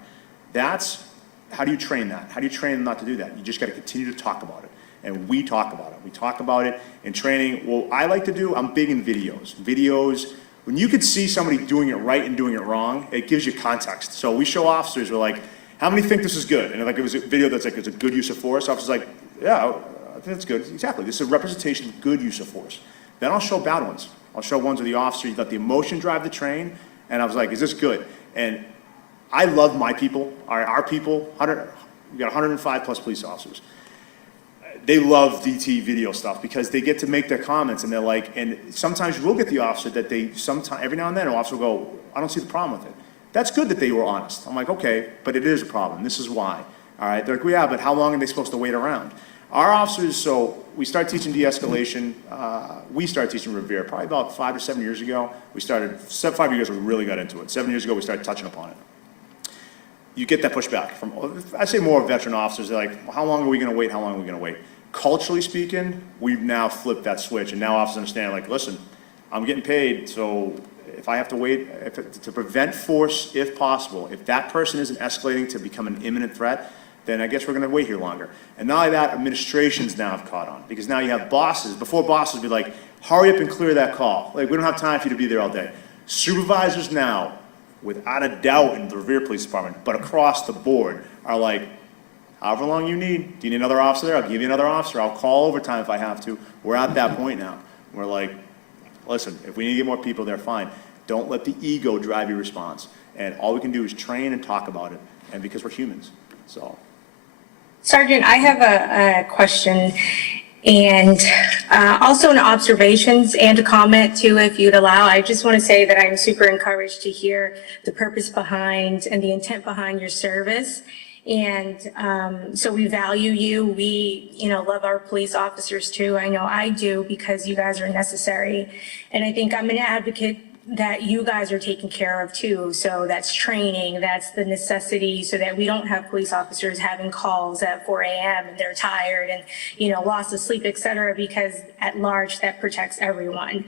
How do you train that? How do you train them not to do that? You just got to continue to talk about it. And we talk about it. We talk about it in training. What I like to do, I'm big in videos. Videos, when you could see somebody doing it right and doing it wrong, it gives you context. So we show officers, we're like, how many think this is good? And like it was a video that's like, it's a good use of force. Officer's like, yeah, I think it's good. Exactly. This is a representation of good use of force. Then I'll show bad ones. I'll show ones where the officer, you let the emotion drive the train. And I was like, is this good? And I love my people, our people, we got 105 plus police officers. They love DT video stuff because they get to make their comments and they're like, and sometimes you will get the officer that every now and then an officer will go, I don't see the problem with it. That's good that they were honest. I'm like, okay, but it is a problem. This is why. All right, they're like, well, yeah, but how long are they supposed to wait around? Our officers, so we start teaching de-escalation. We started teaching Revere probably about 5 or 7 years ago. We started, 5 years ago, we really got into it. 7 years ago, we started touching upon it. You get that pushback from, I say more veteran officers. They're like, well, how long are we going to wait? How long are we going to wait? Culturally speaking, we've now flipped that switch, and now officers understand, like, listen, I'm getting paid, so if I have to wait, to prevent force, if possible, if that person isn't escalating to become an imminent threat, then I guess we're going to wait here longer. And not only that, administrations now have caught on, because now you have bosses. Before, bosses would be like, hurry up and clear that call. Like, we don't have time for you to be there all day. Supervisors now, without a doubt in the Revere Police Department, but across the board, are like, however long you need. Do you need another officer there? I'll give you another officer. I'll call overtime if I have to. We're at that point now. We're like, listen, if we need to get more people there, fine. Don't let the ego drive your response. And all we can do is train and talk about it. And because we're humans, so. Sergeant, I have a question and also an observations and a comment too, if you'd allow. I just want to say that I'm super encouraged to hear the purpose behind and the intent behind your service. And so we value you. We, love our police officers too. I know I do, because you guys are necessary. And I think I'm an advocate that you guys are taken care of too. So that's training, that's the necessity, so that we don't have police officers having calls at 4 a.m. and they're tired and, loss of sleep, et cetera, because at large that protects everyone.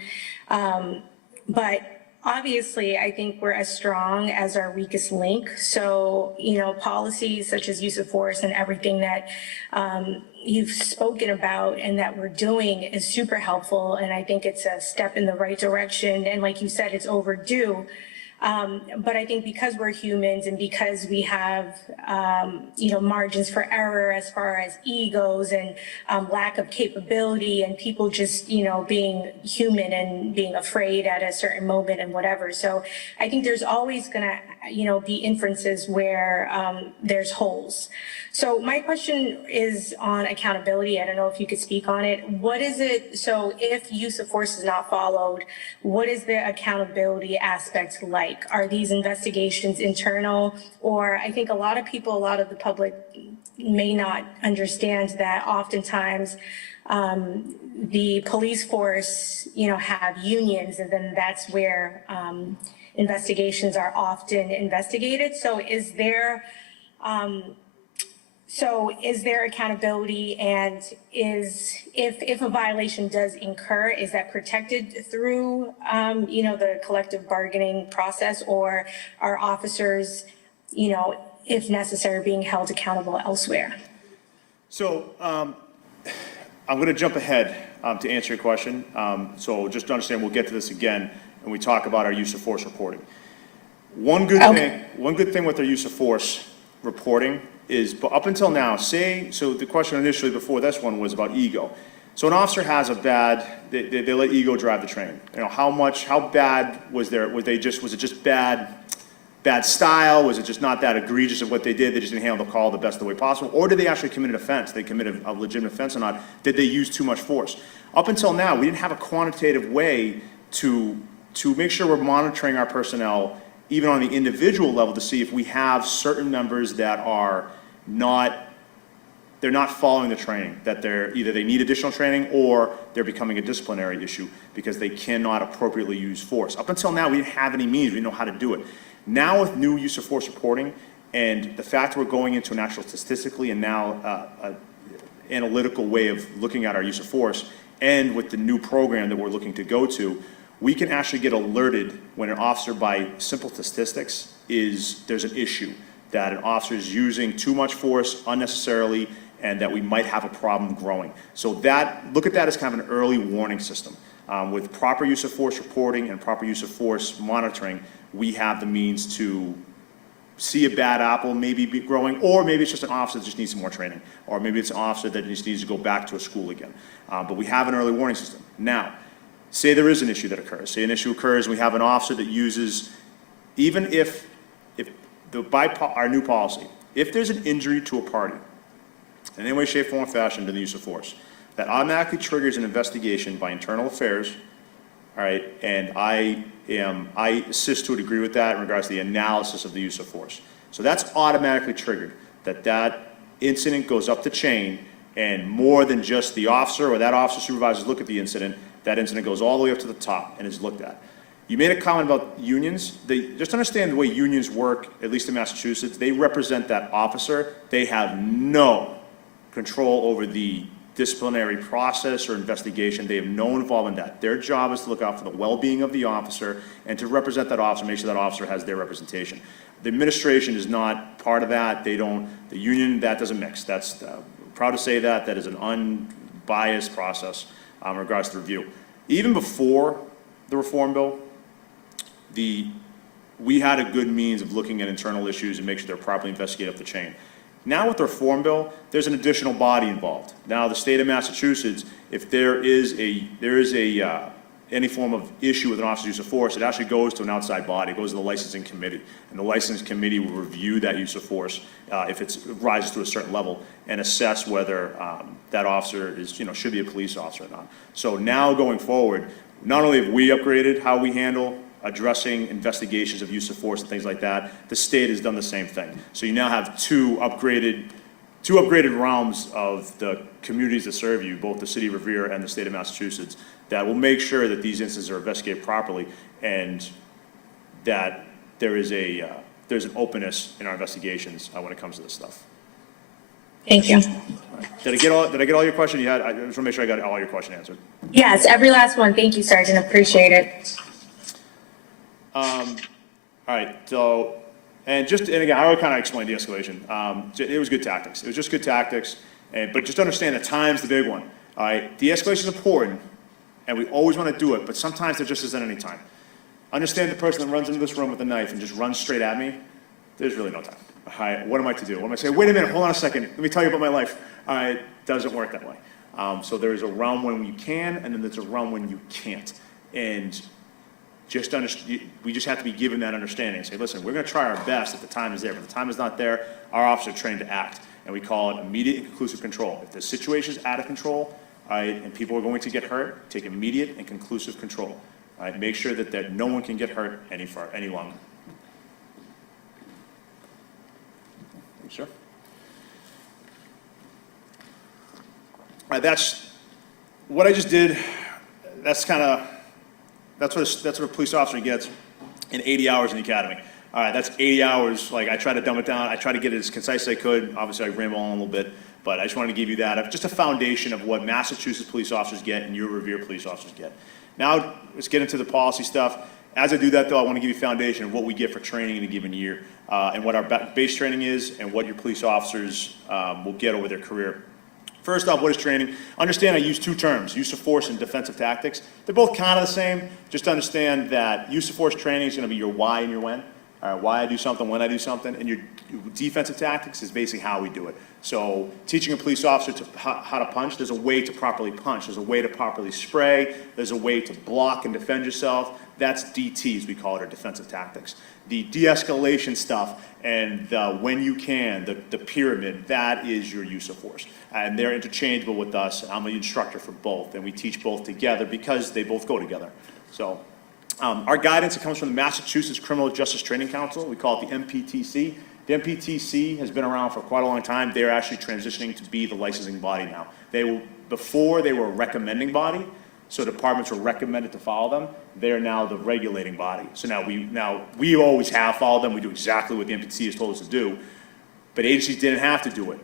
But obviously, I think we're as strong as our weakest link. So, policies such as use of force and everything that you've spoken about and that we're doing is super helpful. And I think it's a step in the right direction. And like you said, it's overdue. But I think because we're humans and because we have, margins for error as far as egos and lack of capability and people just, being human and being afraid at a certain moment and whatever. So I think there's always going to, be inferences where there's holes. So my question is on accountability. I don't know if you could speak on it. What is it? So if use of force is not followed, what is the accountability aspect like? Are these investigations internal? Or I think a lot of the public may not understand that oftentimes the police force, have unions, and then that's where investigations are often investigated. So is there accountability, and if a violation does incur, is that protected through, the collective bargaining process, or are officers, if necessary, being held accountable elsewhere? So I'm going to jump ahead to answer your question. So just to understand, we'll get to this again when we talk about our use of force reporting. One good thing with our use of force reporting is, but up until now, so the question initially before this one was about ego. So an officer has they let ego drive the train. How bad was it just bad style? Was it just not that egregious of what they did? They just didn't handle the call the best the way possible? Or did they actually commit an offense? They committed a legitimate offense or not? Did they use too much force? Up until now, we didn't have a quantitative way to make sure we're monitoring our personnel, even on the individual level, to see if we have certain members that they're not following the training, that either they need additional training or they're becoming a disciplinary issue because they cannot appropriately use force. Up until now, we didn't have any means, we didn't know how to do it. Now with new use of force reporting and the fact that we're going into an actual statistically and now analytical way of looking at our use of force, and with the new program that we're looking to go to, we can actually get alerted when an officer, by simple statistics, there's an issue, that an officer is using too much force unnecessarily and that we might have a problem growing. So look at that as kind of an early warning system. With proper use of force reporting and proper use of force monitoring, we have the means to see a bad apple maybe be growing, or maybe it's just an officer that just needs some more training, or maybe it's an officer that just needs to go back to a school again. But we have an early warning system. Now, say there is an issue that occurs. Say an issue occurs and we have an officer that uses, even if by our new policy, if there's an injury to a party, in any way, shape, form, or fashion to the use of force, that automatically triggers an investigation by internal affairs, all right, and I assist to a degree with that in regards to the analysis of the use of force. So that's automatically triggered, that incident goes up the chain, and more than just the officer or that officer supervisors look at the incident, that incident goes all the way up to the top and is looked at. You made a comment about unions. Just understand the way unions work, at least in Massachusetts, they represent that officer. They have no control over the disciplinary process or investigation. They have no involvement in that. Their job is to look out for the well-being of the officer and to represent that officer, make sure that officer has their representation. The administration is not part of that. The union, that doesn't mix. That's, proud to say that is an unbiased process in regards to review. Even before the reform bill, we had a good means of looking at internal issues and make sure they're properly investigated up the chain. Now with the reform bill, there's an additional body involved. Now the state of Massachusetts, if there is any form of issue with an officer's use of force, it actually goes to an outside body. It goes to the licensing committee, and the licensing committee will review that use of force if it rises to a certain level and assess whether that officer should be a police officer or not. So now going forward, not only have we upgraded how we handle addressing investigations of use of force and things like that, the state has done the same thing. So you now have two upgraded realms of the communities that serve you, both the city of Revere and the state of Massachusetts, that will make sure that these incidents are investigated properly and that there's an openness in our investigations when it comes to this stuff. Thank you. Did I get all your questions you had? I just want to make sure I got all your questions answered. Yes, every last one. Thank you, Sergeant. Appreciate it. All right, so, and again, I already kind of explained de-escalation. It was good tactics. It was just good tactics, but just understand that time's the big one. All right, de-escalation is important, and we always want to do it, but sometimes there just isn't any time. Understand the person that runs into this room with a knife and just runs straight at me, there's really no time. All right, what am I to do? What am I to say? Wait a minute, hold on a second, let me tell you about my life. All right, doesn't work that way. So there is a realm when you can, and then there's a realm when you can't. And we just have to be given that understanding. Say, listen, we're going to try our best if the time is there. But if the time is not there, our officers are trained to act. And we call it immediate and conclusive control. If the situation is out of control, all right, and people are going to get hurt, take immediate and conclusive control. All right, make sure that no one can get hurt any longer. Sure. All right, that's what I just did. That's what a police officer gets in 80 hours in the academy. All right, that's 80 hours. Like, I try to dumb it down. I try to get it as concise as I could. Obviously, I ramble on a little bit, but I just wanted to give you that. Just a foundation of what Massachusetts police officers get and your Revere police officers get. Now, let's get into the policy stuff. As I do that, though, I want to give you a foundation of what we get for training in a given year and what our base training is and what your police officers will get over their career. First off, what is training? Understand I use two terms, use of force and defensive tactics. They're both kind of the same. Just understand that use of force training is going to be your why and your when. Why I do something, when I do something, and your defensive tactics is basically how we do it. So teaching a police officer how to punch, there's a way to properly punch. There's a way to properly spray. There's a way to block and defend yourself. That's DTs, we call it, or defensive tactics. The de-escalation stuff and the when you can, the pyramid, that is your use of force. And they're interchangeable with us. I'm an instructor for both, and we teach both together because they both go together. So our guidance, it comes from the Massachusetts Criminal Justice Training Council. We call it the MPTC. The MPTC has been around for quite a long time. They're actually transitioning to be the licensing body now. Before they were a recommending body, so departments were recommended to follow them. They're now the regulating body. So now we always have followed them. We do exactly what the MPTC has told us to do, but agencies didn't have to do it.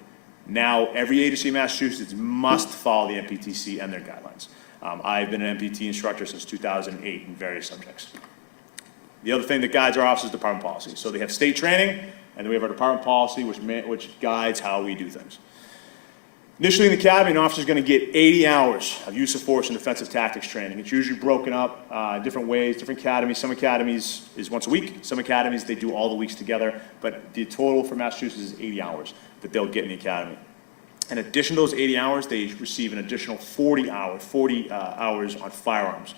Now every agency in Massachusetts must follow the MPTC and their guidelines. I've been an MPT instructor since 2008 in various subjects. The other thing that guides our office is department policy. So they have state training, and then we have our department policy, which guides how we do things. Initially in the academy, an officer is going to get 80 hours of use of force and defensive tactics training. It's usually broken up in different ways, different academies. Some academies is once a week. Some academies, they do all the weeks together. But the total for Massachusetts is 80 hours that they'll get in the academy. In addition to those 80 hours, they receive an additional 40 hours on firearms,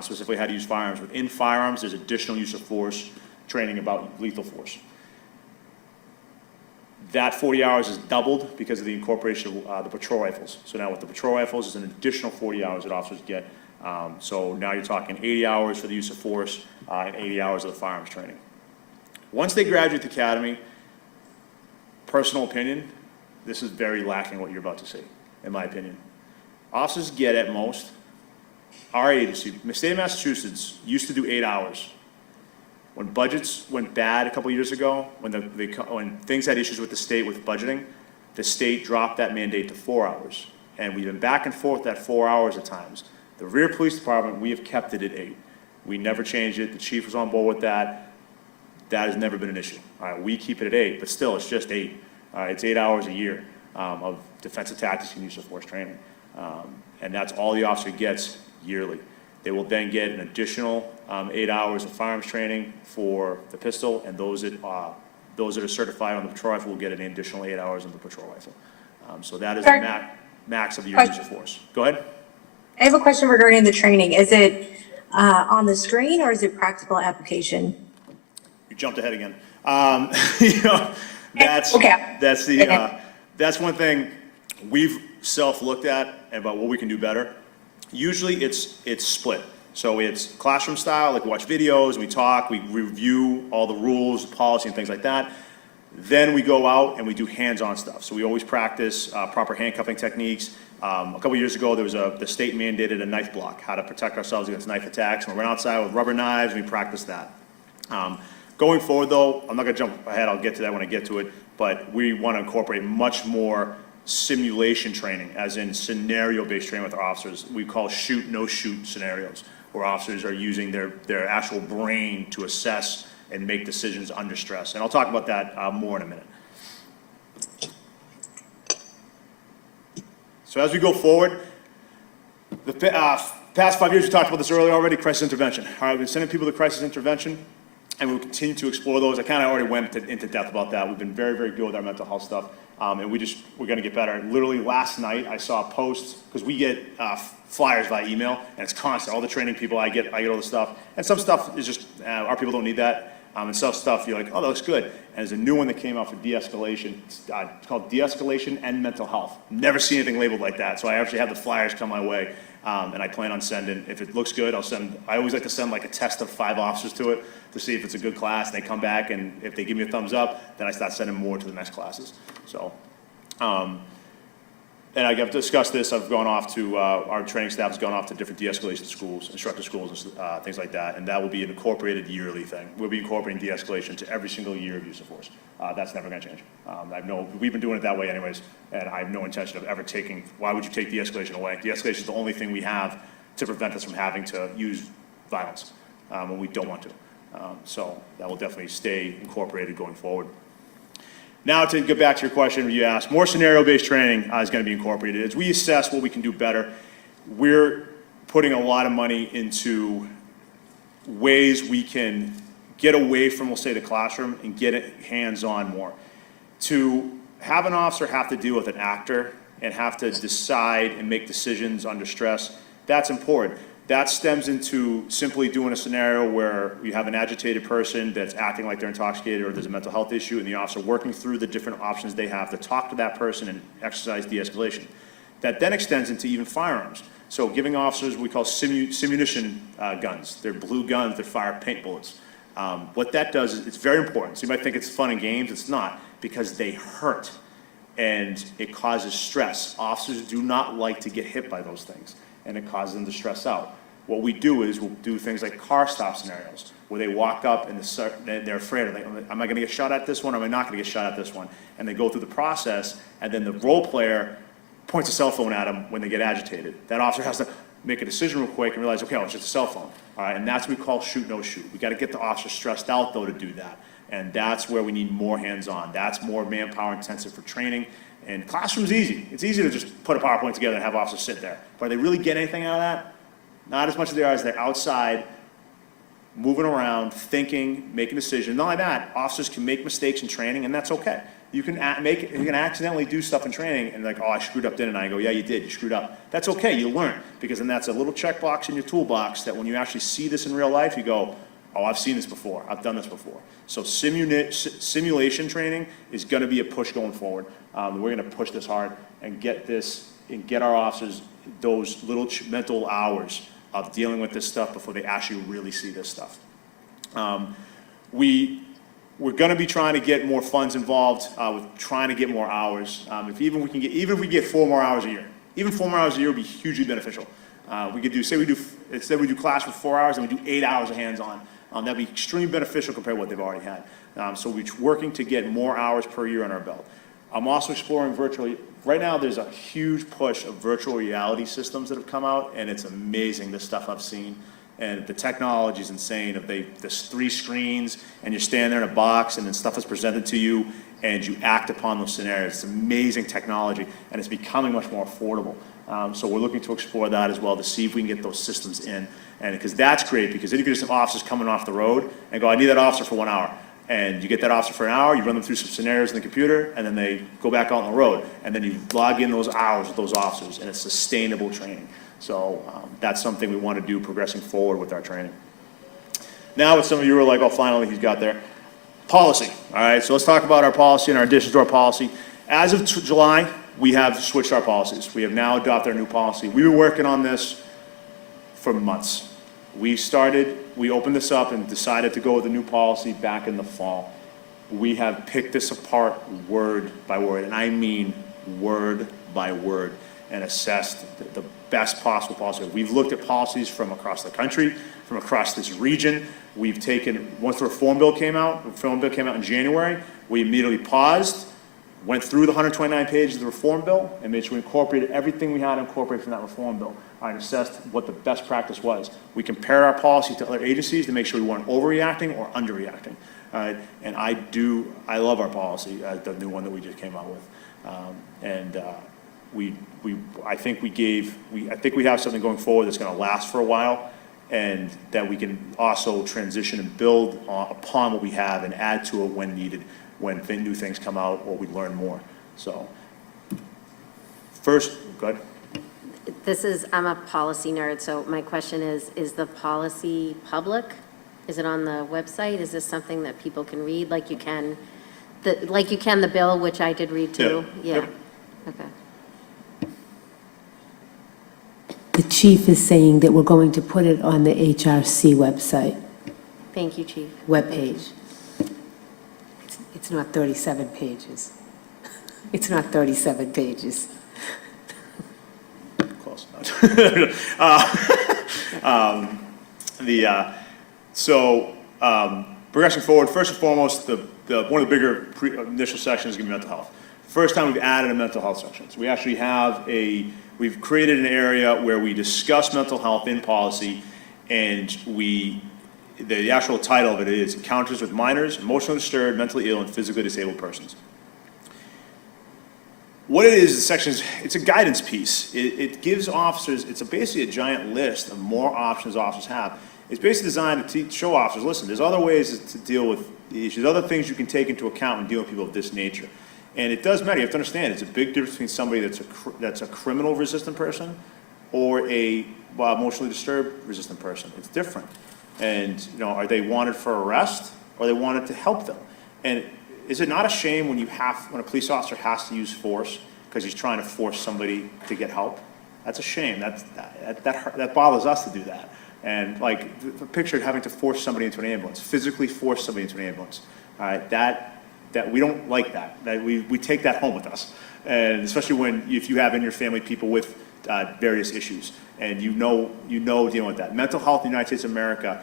specifically how to use firearms. Within firearms, there's additional use of force training about lethal force. That 40 hours is doubled because of the incorporation of the patrol rifles. So now with the patrol rifles, there's an additional 40 hours that officers get. So now you're talking 80 hours for the use of force and 80 hours of the firearms training. Once they graduate the academy, personal opinion, this is very lacking what you're about to see, in my opinion. Officers get at most, our agency, the state of Massachusetts used to do 8 hours. When budgets went bad a couple years ago, when things had issues with the state with budgeting, the state dropped that mandate to 4 hours. And we've been back and forth that 4 hours at times. The Rear Police Department, we have kept it at 8. We never changed it. The chief was on board with that. That has never been an issue. All right, we keep it at 8, but still, it's just 8. It's 8 hours a year of defensive tactics and use of force training. And that's all the officer gets yearly. They will then get an additional 8 hours of firearms training for the pistol, and those that are certified on the patrol rifle will get an additional 8 hours on the patrol rifle. So that is the max of the use of force. Go ahead. I have a question regarding the training. Is it on the screen or is it practical application? You jumped ahead again. You know, that's one thing we've self-looked at about what we can do better. Usually it's split. So it's classroom style, like we watch videos, we talk, we review all the rules, policy, and things like that. Then we go out and we do hands-on stuff. So we always practice proper handcuffing techniques. A couple years ago, the state mandated a knife block, how to protect ourselves against knife attacks. And we went outside with rubber knives and we practiced that. Going forward though, I'm not gonna jump ahead, I'll get to that when I get to it, but we wanna incorporate much more simulation training, as in scenario-based training with our officers. We call shoot, no shoot scenarios, where officers are using their actual brain to assess and make decisions under stress. And I'll talk about that more in a minute. So as we go forward, the past 5 years, we talked about this earlier already, crisis intervention. All right, we've been sending people to crisis intervention, and we'll continue to explore those. I kind of already went into depth about that. We've been very, very good with our mental health stuff. And we're going to get better. Literally last night, I saw a post, because we get flyers by email, and it's constant. All the training people, I get all the stuff. And some stuff is just, our people don't need that. And some stuff, you're like, oh, that looks good. And there's a new one that came out for de-escalation. It's called de-escalation and mental health. Never seen anything labeled like that. So I actually have the flyers come my way. And I plan on sending, if it looks good, I always like to send like a test of 5 officers to it to see if it's a good class. They come back, and if they give me a thumbs up, then I start sending more to the next classes. So, and I've discussed this. I've gone off to, our training staff has gone off to different de-escalation schools, instructor schools, and things like that. And that will be an incorporated yearly thing. We'll be incorporating de-escalation to every single year of use of force. That's never going to change. We've been doing it that way anyways, and I have no intention of ever taking, why would you take de-escalation away? De-escalation is the only thing we have to prevent us from having to use violence when we don't want to. So that will definitely stay incorporated going forward. Now to get back to your question, you asked, more scenario-based training is going to be incorporated. As we assess what we can do better, we're putting a lot of money into ways we can get away from, we'll say, the classroom and get it hands-on more. To have an officer have to deal with an actor and have to decide and make decisions under stress, that's important. That stems into simply doing a scenario where you have an agitated person that's acting like they're intoxicated, or there's a mental health issue, and the officer working through the different options they have to talk to that person and exercise de-escalation. That then extends into even firearms. So giving officers what we call simunition guns. They're blue guns that fire paint bullets. What that does is, it's very important. So you might think it's fun and games. It's not, because they hurt and it causes stress. Officers do not like to get hit by those things, and it causes them to stress out. What we do is we'll do things like car stop scenarios, where they walk up and they're afraid, am I gonna get shot at this one, or am I not gonna get shot at this one? And they go through the process, and then the role player points a cell phone at them when they get agitated. That officer has to make a decision real quick and realize, okay, oh, it's just a cell phone. All right, and that's what we call shoot, no shoot. We gotta get the officer stressed out, though, to do that. And that's where we need more hands-on. That's more manpower intensive for training. And classroom's easy. It's easy to just put a PowerPoint together and have officers sit there. But are they really getting anything out of that? Not as much as they are as they're outside, moving around, thinking, making decisions. Not only that, officers can make mistakes in training, and that's okay. You can accidentally do stuff in training and like, oh, I screwed up, didn't I? I go, yeah, you did, you screwed up. That's okay, you learn, because then that's a little checkbox in your toolbox that when you actually see this in real life, you go, oh, I've seen this before, I've done this before. So simulation training is gonna be a push going forward. We're gonna push this hard and get our officers those little mental hours of dealing with this stuff before they actually really see this stuff. We're going to be trying to get more funds involved with trying to get more hours. Even if we get 4 more hours a year, even 4 more hours a year would be hugely beneficial. We could do, instead we do class for 4 hours and we do 8 hours of hands-on. That'd be extremely beneficial compared to what they've already had. So we're working to get more hours per year on our belt. I'm also exploring virtual. Right now, there's a huge push of virtual reality systems that have come out, and it's amazing, the stuff I've seen. And the technology is insane. There's 3 screens, and you're standing there in a box, and then stuff is presented to you, and you act upon those scenarios. It's amazing technology, and it's becoming much more affordable. So we're looking to explore that as well to see if we can get those systems in. And because that's great, because then you can just have officers coming off the road and go, I need that officer for 1 hour. And you get that officer for an hour, you run them through some scenarios in the computer, and then they go back out on the road. And then you log in those hours with those officers, and it's sustainable training. So that's something we want to do progressing forward with our training. Now, with some of you are like, oh, finally he's got there. Policy, all right? So let's talk about our policy and our additions to our policy. As of July, we have switched our policies. We have now adopted our new policy. We've been working on this for months. We opened this up and decided to go with a new policy back in the fall. We have picked this apart word by word, and I mean word by word, and assessed the best possible policy. We've looked at policies from across the country, from across this region. We've taken, once the reform bill came out in January, we immediately paused, went through the 129 pages of the reform bill, and made sure we incorporated everything we had to incorporate from that reform bill. And assessed what the best practice was. We compared our policy to other agencies to make sure we weren't overreacting or underreacting. And I love our policy, the new one that we just came out with. I think we have something going forward that's going to last for a while, and that we can also transition and build upon what we have and add to it when needed, when new things come out or we learn more. So, first, go ahead. I'm a policy nerd, so my question is the policy public? Is it on the website? Is this something that people can read like you can the bill, which I did read too? Yeah. Yeah. Yep. Okay. The chief is saying that we're going to put it on the HRC website, Thank you, Chief. webpage. It's not 37 pages. It's not 37 pages. Close enough. Progressing forward, first and foremost, one of the bigger initial sections is going to be mental health. First time we've added a mental health section. So we actually we've created an area where we discuss mental health in policy, and the actual title of it is Encounters with Minors, Emotionally Disturbed, Mentally Ill, and Physically Disabled Persons. What it is, the section is, it's a guidance piece. It gives officers, it's basically a giant list of more options officers have. It's basically designed to show officers, listen, there's other ways to deal with the issues, other things you can take into account when dealing with people of this nature. And it does matter. You have to understand, it's a big difference between somebody that's a criminal resistant person or a emotionally disturbed resistant person. It's different. And, are they wanted for arrest or are they wanted to help them? And is it not a shame when a police officer has to use force because he's trying to force somebody to get help? That's a shame. That bothers us to do that. And like the picture of having to force somebody into an ambulance, physically force somebody into an ambulance, all right, that we don't like that we take that home with us. And especially if you have in your family people with various issues, and you know dealing with that. Mental health in the United States of America,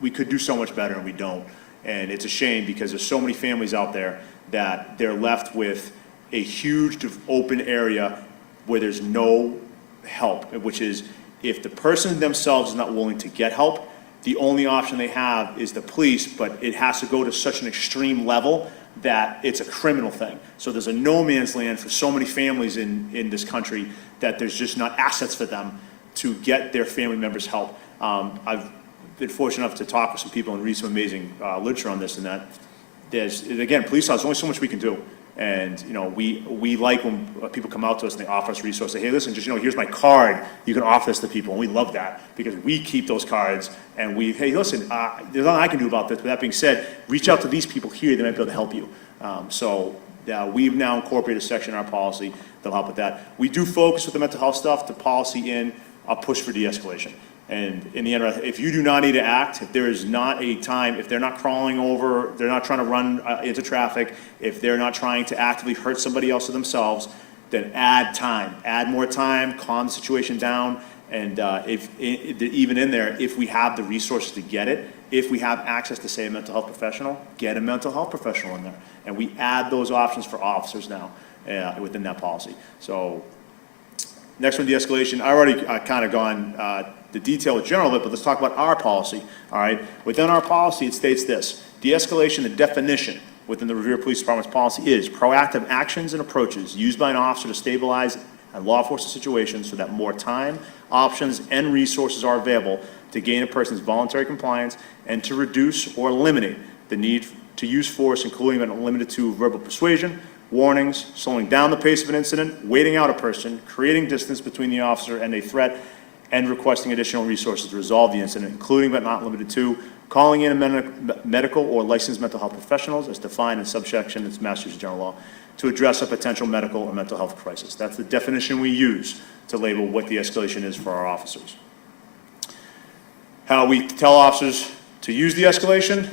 we could do so much better, and we don't. And it's a shame because there's so many families out there that they're left with a huge open area where there's no help, which is if the person themselves is not willing to get help, the only option they have is the police, but it has to go to such an extreme level that it's a criminal thing. So there's a no man's land for so many families in this country that there's just not assets for them to get their family members help. I've been fortunate enough to talk with some people and read some amazing literature on this, and that again, police officers, only so much we can do. And, we like when people come out to us and they offer us resources. Say, hey, listen, just, here's my card. You can offer this to people. And we love that because we keep those cards and hey, listen, there's nothing I can do about this. But that being said, reach out to these people here. They might be able to help you. We've now incorporated a section in our policy that'll help with that. We do focus with the mental health stuff, the policy in a push for de-escalation. And in the end, if you do not need to act, if there is not a time, if they're not crawling over, they're not trying to run into traffic, if they're not trying to actively hurt somebody else or themselves, then add time, add more time, calm the situation down. And even in there, if we have the resources to get it, if we have access to, say, a mental health professional, get a mental health professional in there. And we add those options for officers now within that policy. So next one, de-escalation. I already kind of gone the detail general of it, but let's talk about our policy, all right? Within our policy, it states this: de-escalation, the definition within the Revere Police Department's policy is proactive actions and approaches used by an officer to stabilize a law enforcement situation so that more time, options, and resources are available to gain a person's voluntary compliance and to reduce or eliminate the need to use force, including but not limited to verbal persuasion, warnings, slowing down the pace of an incident, waiting out a person, creating distance between the officer and a threat, and requesting additional resources to resolve the incident, including but not limited to calling in a medical or licensed mental health professionals as defined in subsection of Massachusetts General Law to address a potential medical or mental health crisis. That's the definition we use to label what the escalation is for our officers. How we tell officers to use the escalation: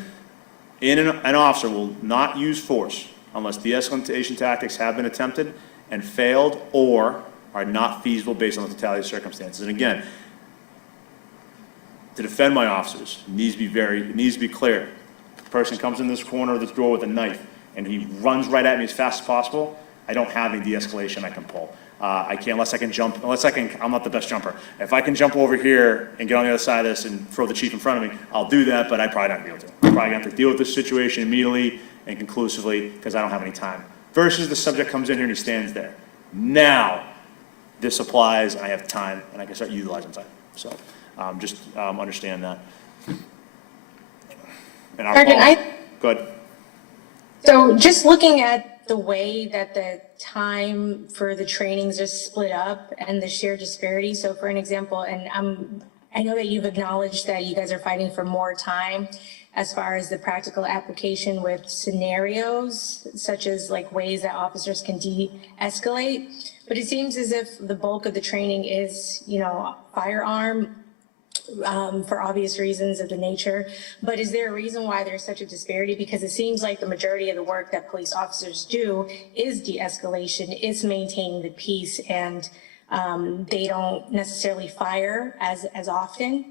an officer will not use force unless de-escalation tactics have been attempted and failed or are not feasible based on the totality of circumstances. And again, to defend my officers, it needs to be clear. If the person comes in this corner of this door with a knife and he runs right at me as fast as possible, I don't have any de-escalation I can pull. I can't, I'm not the best jumper. If I can jump over here and get on the other side of this and throw the chief in front of me, I'll do that, but I probably not be able to. I'm probably gonna have to deal with this situation immediately and conclusively because I don't have any time. Versus the subject comes in here and he stands there. Now, this applies, and I have time, and I can start utilizing time. So just understand that. And go ahead. So just looking at the way that the time for the trainings are split up and the sheer disparity. So for an example, and I know that you've acknowledged that you guys are fighting for more time as far as the practical application with scenarios, such as like ways that officers can de-escalate. But it seems as if the bulk of the training is, firearm, for obvious reasons of the nature. But is there a reason why there's such a disparity? Because it seems like the majority of the work that police officers do is de-escalation, is maintaining the peace, and they don't necessarily fire as often.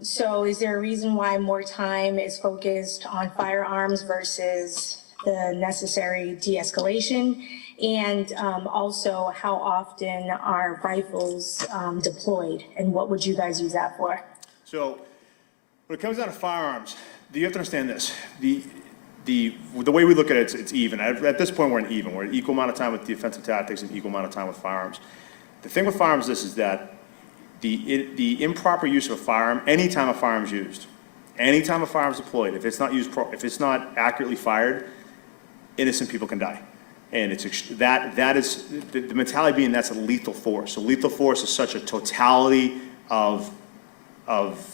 So is there a reason why more time is focused on firearms versus the necessary de-escalation? And also, how often are rifles deployed, and what would you guys use that for? So when it comes down to firearms, you have to understand this. The way we look at it, it's even. At this point, we're an even. We're an equal amount of time with defensive tactics and equal amount of time with firearms. The thing with firearms is that the improper use of a firearm, anytime a firearm is used, anytime a firearm is deployed, if it's not accurately fired, innocent people can die. And that is the mentality being that's a lethal force. So lethal force is such a totality of those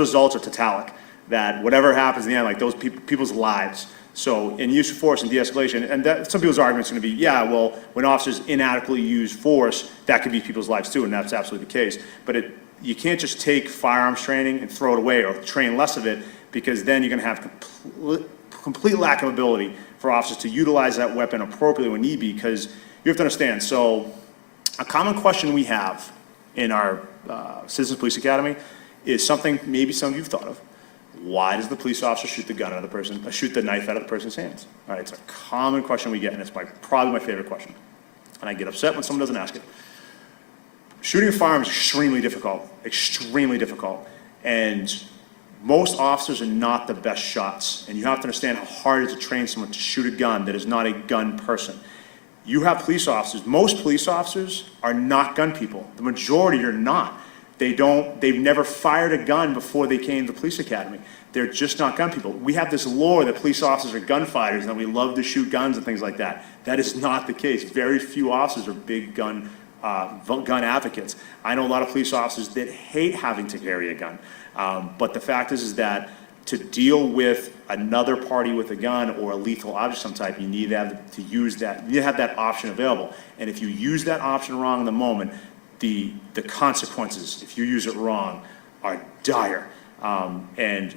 results are totalic, that whatever happens in the end, like those people's lives, So in use of force and de-escalation, and that, some people's argument's going to be, yeah, well, when officers inadequately use force, that could be people's lives too, and that's absolutely the case. But you can't just take firearms training and throw it away or train less of it, because then you're going to have complete lack of ability for officers to utilize that weapon appropriately when need be, because you have to understand, so a common question we have in our Citizens Police Academy is something maybe some of you've thought of. Why does the police officer shoot the gun out of the person, shoot the knife out of the person's hands? All right, it's a common question we get, and it's probably my favorite question. And I get upset when someone doesn't ask it. Shooting a firearm is extremely difficult, and most officers are not the best shots, and you have to understand how hard it is to train someone to shoot a gun that is not a gun person. You have police officers, most police officers are not gun people. The majority are not. They've never fired a gun before they came to the police academy. They're just not gun people. We have this lore that police officers are gunfighters and that we love to shoot guns and things like that. That is not the case. Very few officers are big gun advocates. I know a lot of police officers that hate having to carry a gun. But the fact is that to deal with another party with a gun or a lethal object of some type, you need to have that option available. And if you use that option wrong in the moment, the consequences, if you use it wrong, are dire. And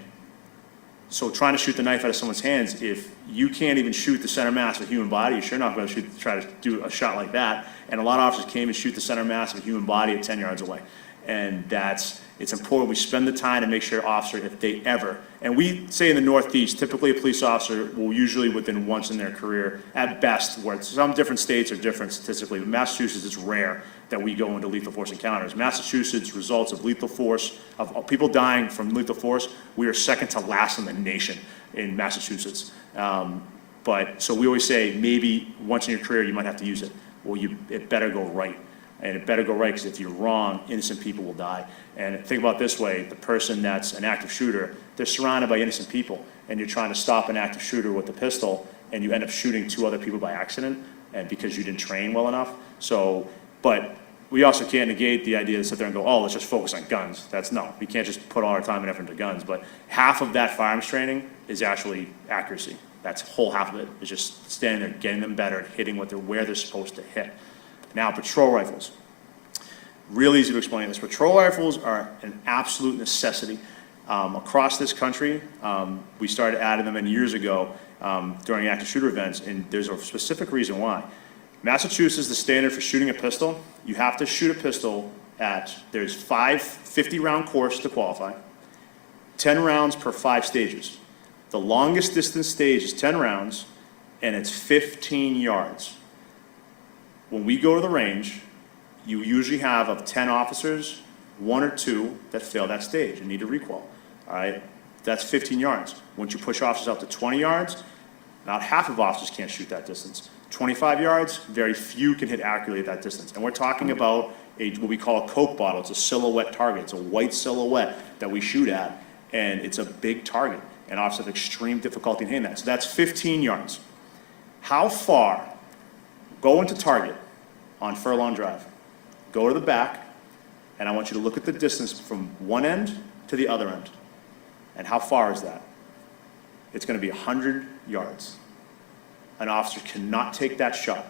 so trying to shoot the knife out of someone's hands, if you can't even shoot the center mass of a human body, you're sure not going to try to do a shot like that. And a lot of officers can't even shoot the center mass of a human body at 10 yards away. And it's important we spend the time to make sure officer, if they ever, and we say in the Northeast, typically a police officer will usually within once in their career, at best, where some different states are different statistically, but Massachusetts, it's rare that we go into lethal force encounters. Massachusetts results of lethal force, of people dying from lethal force, we are second to last in the nation in Massachusetts. So we always say maybe once in your career you might have to use it. Well, it better go right. And it better go right, because if you're wrong, innocent people will die. And think about it this way, the person that's an active shooter, they're surrounded by innocent people, and you're trying to stop an active shooter with a pistol, and you end up shooting 2 other people by accident, and because you didn't train well enough. So, but we also can't negate the idea to sit there and go, oh, let's just focus on guns. No, we can't just put all our time and effort into guns. But half of that firearms training is actually accuracy. That's whole half of it, is just standing there, getting them better at hitting where they're supposed to hit. Now, patrol rifles. Real easy to explain this. Patrol rifles are an absolute necessity. Across this country, we started adding them in years ago during active shooter events, and there's a specific reason why. Massachusetts, the standard for shooting a pistol, you have to shoot a pistol there's 5 50-round course to qualify, 10 rounds per 5 stages. The longest distance stage is 10 rounds, and it's 15 yards. When we go to the range, you usually have, of 10 officers, 1 or 2 that fail that stage and need a requal. All right, that's 15 yards. Once you push officers out to 20 yards, about half of officers can't shoot that distance. 25 yards, very few can hit accurately at that distance. And we're talking about what we call a Coke bottle. It's a silhouette target. It's a white silhouette that we shoot at, and it's a big target. And officers have extreme difficulty in hitting that. So that's 15 yards. How far? Go into target on Furlong Drive. Go to the back, and I want you to look at the distance from one end to the other end. And how far is that? It's going to be 100 yards. An officer cannot take that shot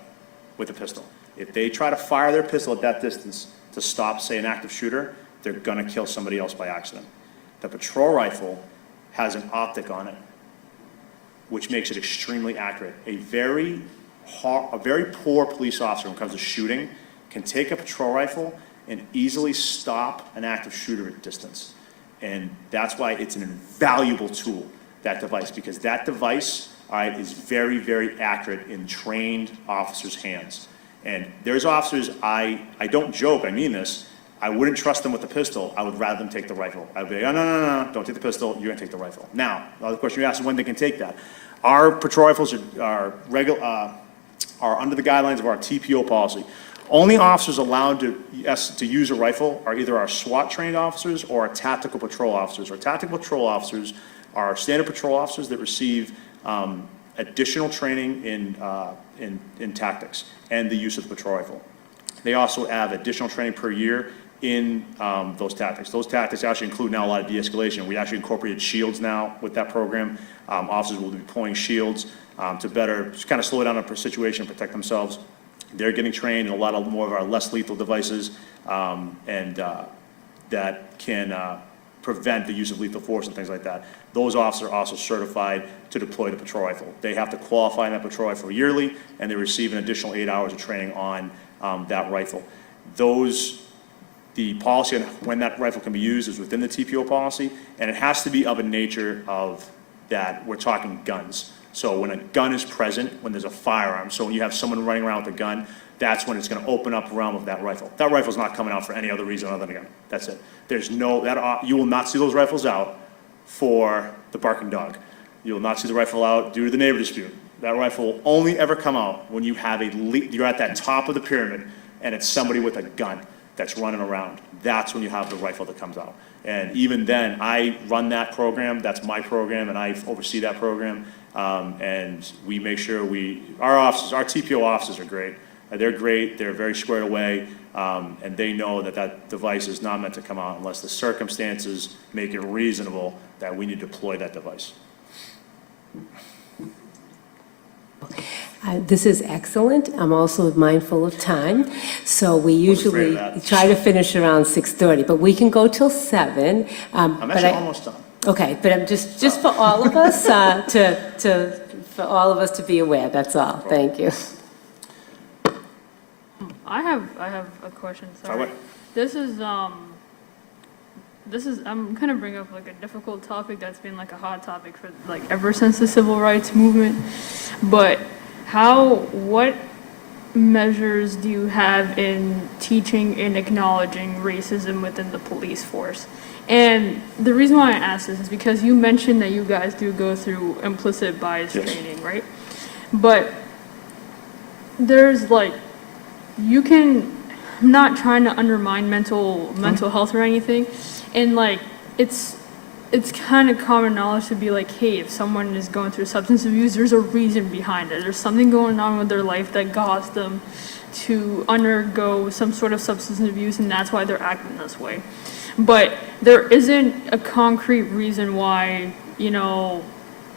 with a pistol. If they try to fire their pistol at that distance to stop, say, an active shooter, they're going to kill somebody else by accident. The patrol rifle has an optic on it, which makes it extremely accurate. A very poor police officer when it comes to shooting can take a patrol rifle and easily stop an active shooter at distance. And that's why it's an invaluable tool, that device, because that device, all right, is very, very accurate in trained officers' hands. And there's officers, I don't joke, I mean this, I wouldn't trust them with the pistol. I would rather them take the rifle. I would be like, oh, no, don't take the pistol, you're gonna take the rifle. Now, the other question you asked is when they can take that. Our patrol rifles are under the guidelines of our TPO policy. Only officers allowed to use a rifle are either our SWAT-trained officers or our tactical patrol officers. Our tactical patrol officers are standard patrol officers that receive additional training in tactics and the use of the patrol rifle. They also have additional training per year in those tactics. Those tactics actually include now a lot of de-escalation. We actually incorporated shields now with that program. Officers will be deploying shields to better just kind of slow down a situation and protect themselves. They're getting trained in a lot of more of our less lethal devices that can prevent the use of lethal force and things like that. Those officers are also certified to deploy the patrol rifle. They have to qualify in that patrol rifle yearly, and they receive an additional 8 hours of training on that rifle. The policy on when that rifle can be used is within the TPO policy, and it has to be of a nature of that we're talking guns. So when a gun is present, when there's a firearm, so when you have someone running around with a gun, that's when it's going to open up the realm of that rifle. That rifle's not coming out for any other reason other than a gun. That's it. You will not see those rifles out for the barking dog. You will not see the rifle out due to the neighbor dispute. That rifle will only ever come out when you have you're at that top of the pyramid and it's somebody with a gun that's running around. That's when you have the rifle that comes out. And even then, I run that program. That's my program, and I oversee that program. And we make sure our TPO officers are great. They're great. They're very squared away, and they know that device is not meant to come out unless the circumstances make it reasonable that we need to deploy that device. This is excellent. I'm also mindful of time, so we afraid of usually that. try to finish around 6:30, but we can go till 7. I'm actually almost done. Okay, but I'm just for all of us for all of us to be aware. That's all. Thank you. I have a question, sorry. Away. I'm kind of bringing up like a difficult topic that's been like a hot topic for like ever since the civil rights movement. But what measures do you have in teaching and acknowledging racism within the police force? And the reason why I ask this is because you mentioned that you guys do go through implicit bias training, right? But there's like, I'm not trying to undermine mental health or anything, and like it's kind of common knowledge to be like, hey, if someone is going through substance abuse, there's a reason behind it. There's something going on with their life that caused them to undergo some sort of substance abuse, and that's why they're acting this way. But there isn't a concrete reason why,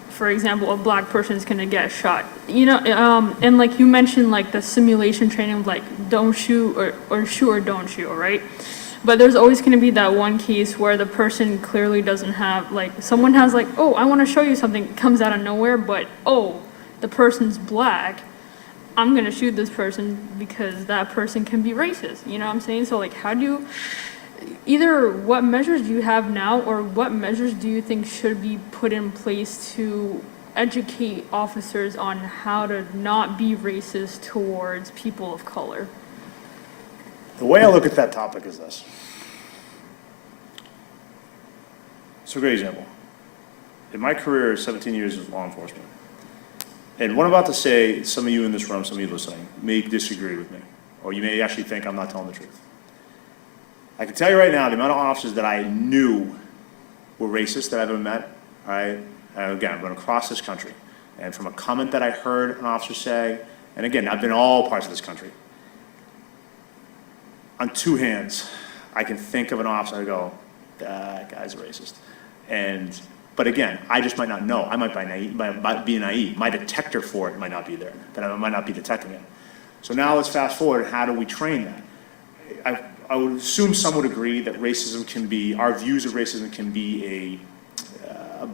for example, a black person is gonna get shot. And like you mentioned, like the simulation training of like don't shoot or shoot or don't shoot, right? But there's always gonna be that one case where the person clearly doesn't have, like, someone has like, oh, I wanna show you something, comes out of nowhere, but oh, the person's black, I'm gonna shoot this person because that person can be racist, you know what I'm saying? So like, either what measures do you have now, or what measures do you think should be put in place to educate officers on how to not be racist towards people of color? The way I look at that topic is this. It's a great example. In my career, 17 years as law enforcement, and what I'm about to say, some of you in this room, some of you listening, may disagree with me, or you may actually think I'm not telling the truth. I can tell you right now, the amount of officers that I knew were racist that I've ever met, all right? And again, I'm going across this country. And from a comment that I heard an officer say, and again, I've been in all parts of this country, on two hands, I can think of an officer, I go, that guy's a racist. But again, I just might not know. I might be naive. My detector for it might not be there, that I might not be detecting it. So now let's fast forward, how do we train that? I would assume some would agree that our views of racism can be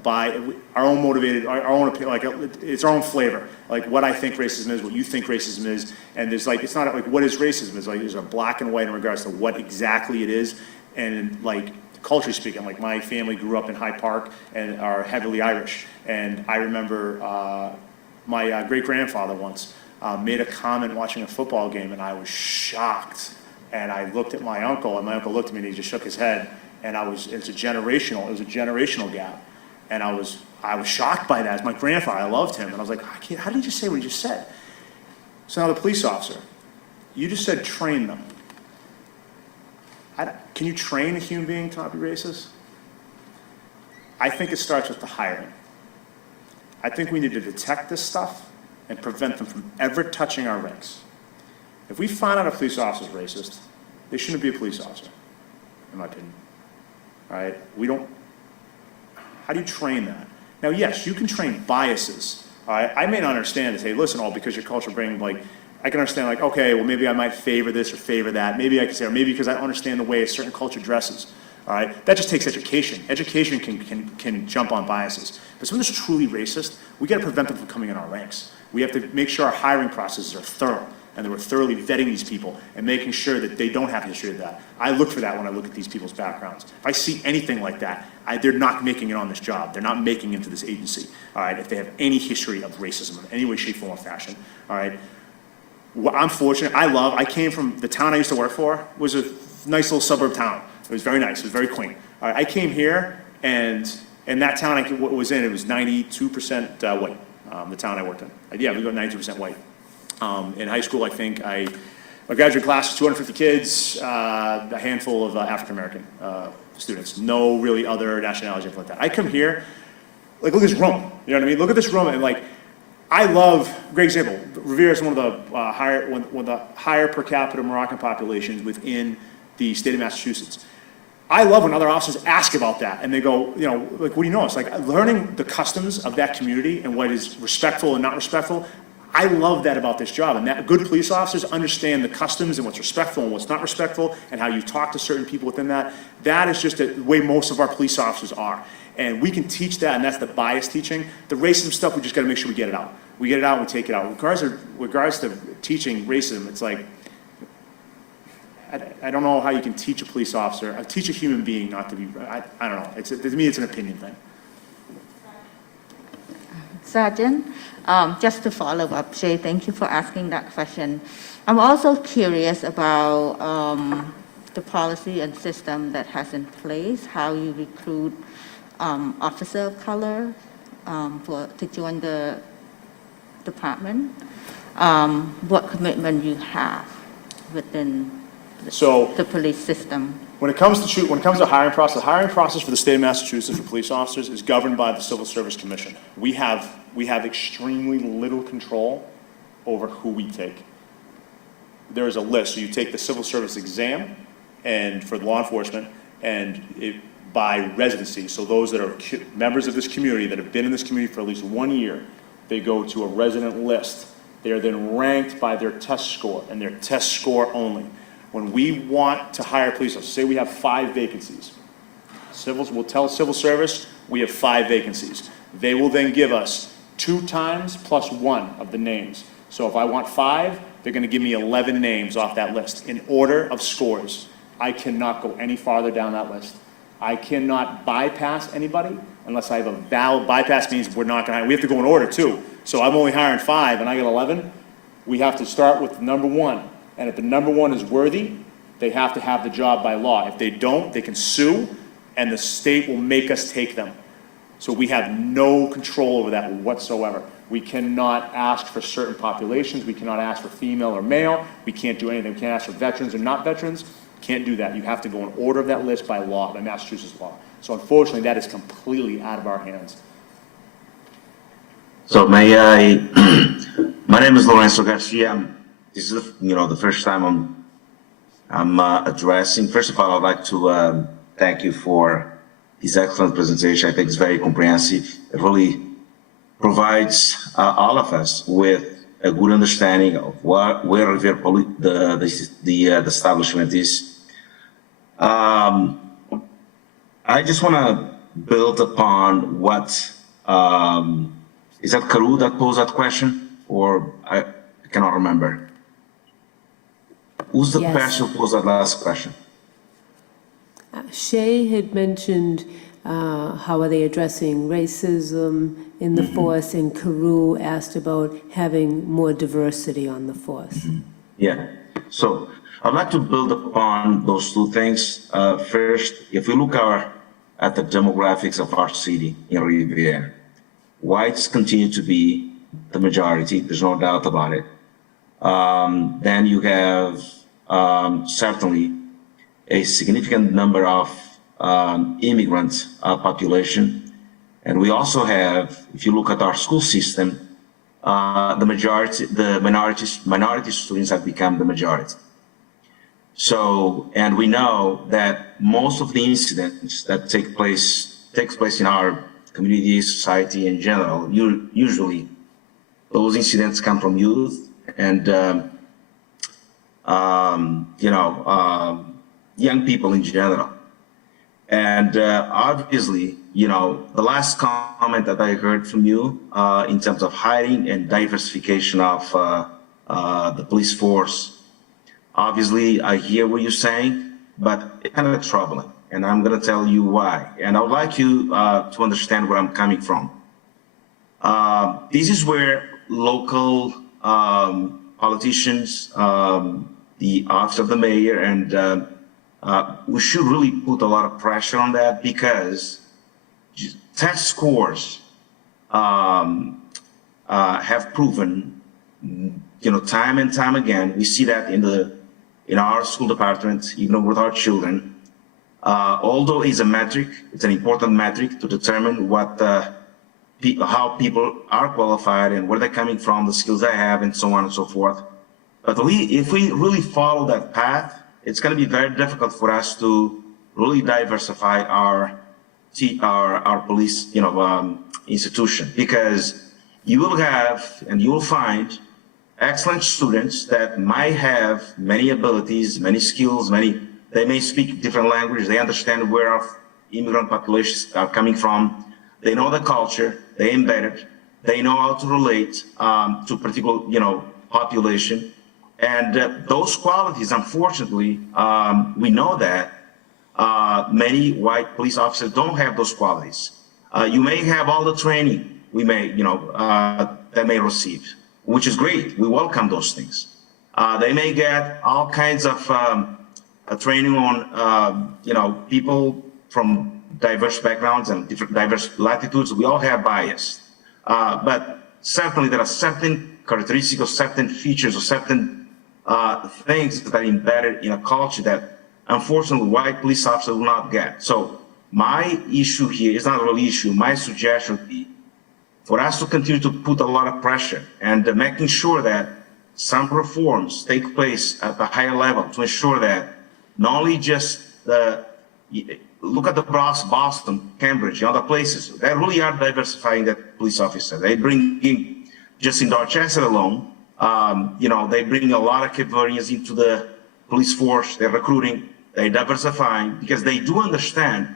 by our own motivated, our own opinion, like it's our own flavor. Like what I think racism is, what you think racism is, and there's like, it's not like what is racism? It's like there's a black and white in regards to what exactly it is, and like culturally speaking, like my family grew up in Hyde Park and are heavily Irish, and I remember my great-grandfather once made a comment watching a football game, and I was shocked. And I looked at my uncle, and my uncle looked at me, and he just shook his head. And it was a generational gap. And I was shocked by that. As my grandfather, I loved him. And I was like, how did he just say what he just said? So now the police officer, you just said train them. Can you train a human being to not be racist? I think it starts with the hiring. I think we need to detect this stuff and prevent them from ever touching our ranks. If we find out a police officer is racist, they shouldn't be a police officer. in my opinion. All right, we don't, how do you train that? Now, yes, you can train biases. All right, I may not understand and say, listen, because your culture bring, like, I can understand, like, okay, well, maybe I might favor this or favor that. Maybe I can say, or maybe because I understand the way a certain culture dresses. All right, that just takes education. Education can jump on biases. But something that's truly racist, we got to prevent them from coming in our ranks. We have to make sure our hiring processes are thorough and that we're thoroughly vetting these people and making sure that they don't have a history of that. I look for that when I look at these people's backgrounds. If I see anything like that, they're not making it on this job. They're not making it into this agency. All right, if they have any history of racism in any way, shape, form, or fashion. All right, well, I'm fortunate. I came from the town I used to work for was a nice little suburb town. It was very nice. It was very quaint. All right, I came here, and in that town I was in, it was 92% white. The town I worked in. Yeah, we got 92% white. In high school, I think my graduate class was 250 kids, a handful of African-American students. No really other nationalities, anything like that. I come here, like, look at this room. You know what I mean? Look at this room, and like, I love, great example, Revere is one of the higher per capita Moroccan populations within the state of Massachusetts. I love when other officers ask about that and they go, you know, like, what do you know? It's like learning the customs of that community and what is respectful and not respectful. I love that about this job, and that good police officers understand the customs and what's respectful and what's not respectful and how you talk to certain people within that. That is just the way most of our police officers are. And we can teach that, and that's the bias teaching. The racism stuff, we just gotta make sure we get it out. We get it out and we take it out. In regards to teaching racism, it's like, I don't know how you can teach a police officer, teach a human being not to be, I don't know. To me, it's an opinion thing. Sergeant, just to follow up, Jay, thank you for asking that question. I'm also curious about the policy and system that has in place, how you recruit officer of color to join the department, what commitment you have within the police system. When it comes to hiring process for the state of Massachusetts for police officers is governed by the Civil Service Commission. We have extremely little control over who we take. There is a list. So you take the civil service exam, and for law enforcement, and by residency. So those that are members of this community that have been in this community for at least 1 year, they go to a resident list. They are then ranked by their test score and their test score only. When we want to hire police officers, say we have 5 vacancies. We'll tell civil service we have 5 vacancies. They will then give us 2 times plus 1 of the names. So if I want 5, they're going to give me 11 names off that list in order of scores. I cannot go any farther down that list. I cannot bypass anybody unless I have a valid bypass. Means we're not going to hire. We have to go in order too. So I'm only hiring 5 and I get 11. We have to start with number 1. And if the number 1 is worthy, they have to have the job by law. If they don't, they can sue, and the state will make us take them. So we have no control over that whatsoever. We cannot ask for certain populations. We cannot ask for female or male. We can't do anything. We can't ask for veterans or not veterans. Can't do that. You have to go in order of that list by law, by Massachusetts law. So unfortunately, that is completely out of our hands. So may I, my name is Lorenzo Garcia. This is the first time I'm addressing. First of all, I'd like to thank you for this excellent presentation. I think it's very comprehensive. It really provides all of us with a good understanding of where Revere the establishment is. I just want to build upon what is that Karu that posed that question, or I cannot remember. Who's the person who posed that last question? Shay had mentioned how are they addressing racism in the force, and Karu asked about having more diversity on the force. Yeah, so I'd like to build upon those 2 things. First, if we look at the demographics of our city in Revere, whites continue to be the majority, there's no doubt about it. Then you have certainly a significant number of immigrant population. And we also have, if you look at our school system, the minority students have become the majority. So, and we know that most of the incidents that takes place in our community, society in general, usually those incidents come from youth and, young people in general. And obviously, the last comment that I heard from you in terms of hiring and diversification of the police force, obviously I hear what you're saying, but it's kind of troubling. And I'm going to tell you why. And I would like you to understand where I'm coming from. This is where local politicians, the office of the mayor, and we should really put a lot of pressure on that, because test scores have proven, time and time again. We see that in our school department, even with our children. Although it's a metric, it's an important metric to determine how people are qualified and where they're coming from, the skills they have, and so on and so forth. But if we really follow that path, it's going to be very difficult for us to really diversify our police, institution, because you will have and you will find excellent students that might have many abilities, many skills, they may speak different languages, they understand where our immigrant populations are coming from, they know the culture, they embed it, they know how to relate to particular, population. And those qualities, unfortunately, we know that many white police officers don't have those qualities. You may have all the training they may receive, which is great. We welcome those things. They may get all kinds of training on, people from diverse backgrounds and diverse latitudes. We all have bias, but certainly there are certain characteristics or certain features or certain things that are embedded in a culture that, unfortunately, white police officers will not get. So my issue here is not a real issue. My suggestion would be for us to continue to put a lot of pressure and making sure that some reforms take place at a higher level to ensure that not only just look at the Boston, Cambridge, and other places that really are diversifying that police officer. They bring in, just in Dorchester alone, they bring a lot of Cape Verdeans into the police force. They're recruiting, they're diversifying, because they do understand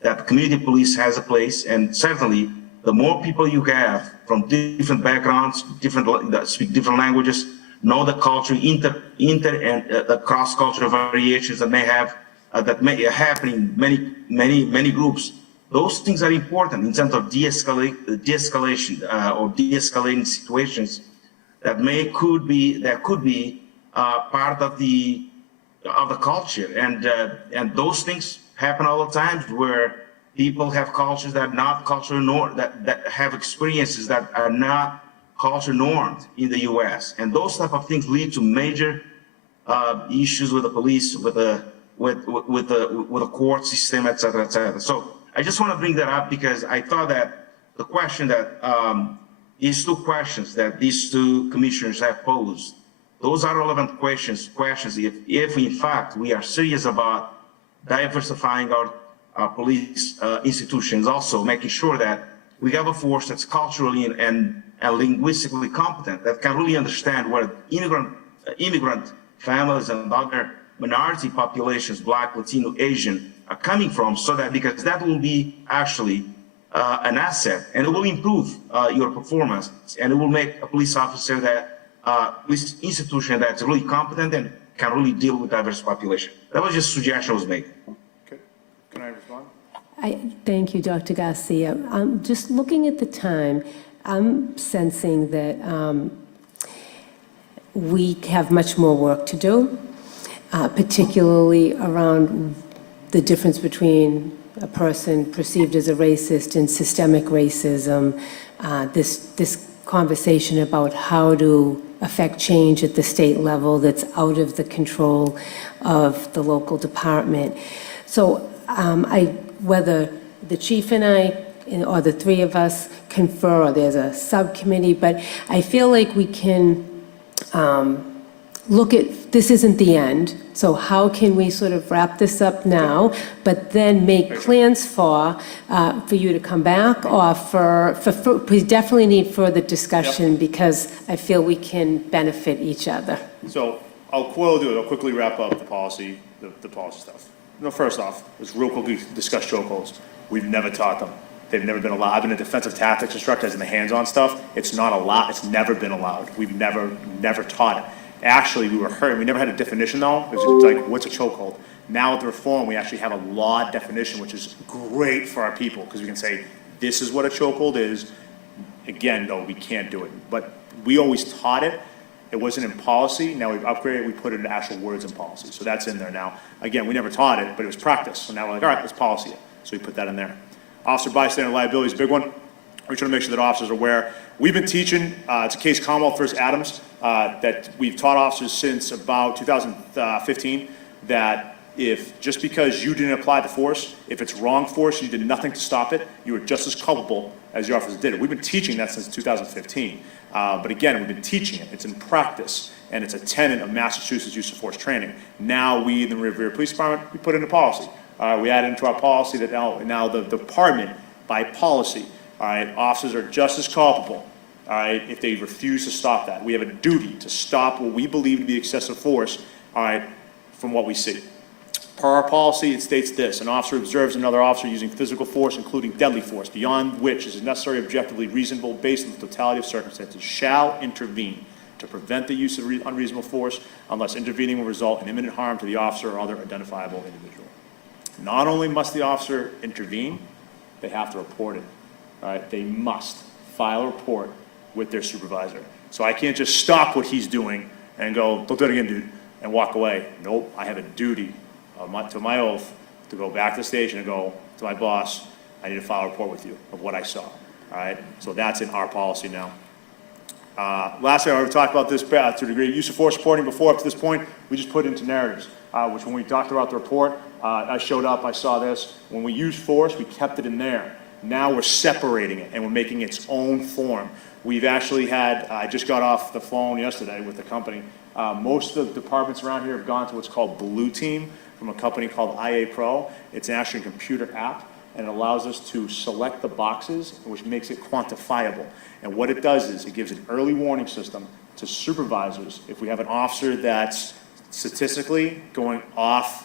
that community police has a place, and certainly the more people you have from different backgrounds, that speak different languages, know the culture, and the cross-cultural variations that may happen in many groups. Those things are important in terms of de-escalation or de-escalating situations that could be part of the culture, and those things happen all the time, where people have cultures that are not cultural norm, that have experiences that are not culture normed in the U.S. And those type of things lead to major issues with the police, with the court system, et cetera, et cetera. So I just want to bring that up because I thought that the question that these two questions that these two commissioners have posed, those are relevant questions if in fact we are serious about diversifying our police institutions, also making sure that we have a force that's culturally and linguistically competent, that can really understand where immigrant families and other minority populations, Black, Latino, Asian, are coming from, so that, because that will be actually an asset, and it will improve your performance, and it will make a police officer police institution that's really competent and can really deal with diverse population. That was just a suggestion I was making. Okay, can I respond? Thank you, Dr. Garcia. Just looking at the time, I'm sensing that we have much more work to do, particularly around the difference between a person perceived as a racist and systemic racism, this conversation about how to affect change at the state level that's out of the control of the local department. So whether the chief and I, or the three of us confer, or there's a subcommittee, but I feel like we can look at, this isn't the end, so how can we sort of wrap this up now, but then make plans for you to come back, or we definitely need further discussion, because I feel we can benefit each other. So I'll quickly wrap up the policy stuff. No, first off, let's real quickly discuss chokeholds. We've never taught them. They've never been allowed. I've been a defensive tactics instructor, as in the hands-on stuff. It's not allowed. It's never been allowed. We've never taught it. Actually, we were hurt. We never had a definition, though. It was like, what's a chokehold? Now with the reform, we actually have a law definition, which is great for our people, because we can say, this is what a chokehold is. Again, no, we can't do it. But we always taught it. It wasn't in policy. Now we've upgraded. We put it into actual words in policy. So that's in there now. Again, we never taught it, but it was practice. So now we're like, all right, let's policy it. So we put that in there. Officer bystander liability is a big one. We're trying to make sure that officers are aware. We've been teaching, it's a case Commonwealth versus Adams, that we've taught officers since about 2015, that if just because you didn't apply the force, if it's wrong force, you did nothing to stop it, you are just as culpable as your officers did it. We've been teaching that since 2015. But again, we've been teaching it. It's in practice, and it's a tenet of Massachusetts use of force training. Now we, in the Revere Police Department, we put it into policy. We added into our policy that now the department, by policy, all right, officers are just as culpable, all right, if they refuse to stop that. We have a duty to stop what we believe to be excessive force, all right, from what we see. Per our policy, it states this: an officer observes another officer using physical force, including deadly force, beyond which is necessary, objectively reasonable, based on the totality of circumstances, shall intervene to prevent the use of unreasonable force, unless intervening will result in imminent harm to the officer or other identifiable individual. Not only must the officer intervene, they have to report it. All right, they must file a report with their supervisor. So I can't just stop what he's doing and go, don't do it again, dude, and walk away. Nope, I have a duty to my oath to go back to the station and go to my boss, I need to file a report with you of what I saw. All right, so that's in our policy now. Lastly, I already talked about this to a degree. Use of force reporting before, up to this point, we just put into narratives, which when we talked about the report, I showed up, I saw this. When we used force, we kept it in there. Now we're separating it and we're making its own form. We've actually had, I just got off the phone yesterday with the company. Most of the departments around here have gone to what's called Blue Team from a company called IA Pro. It's actually a computer app, and it allows us to select the boxes, which makes it quantifiable. And what it does is it gives an early warning system to supervisors if we have an officer that's statistically going off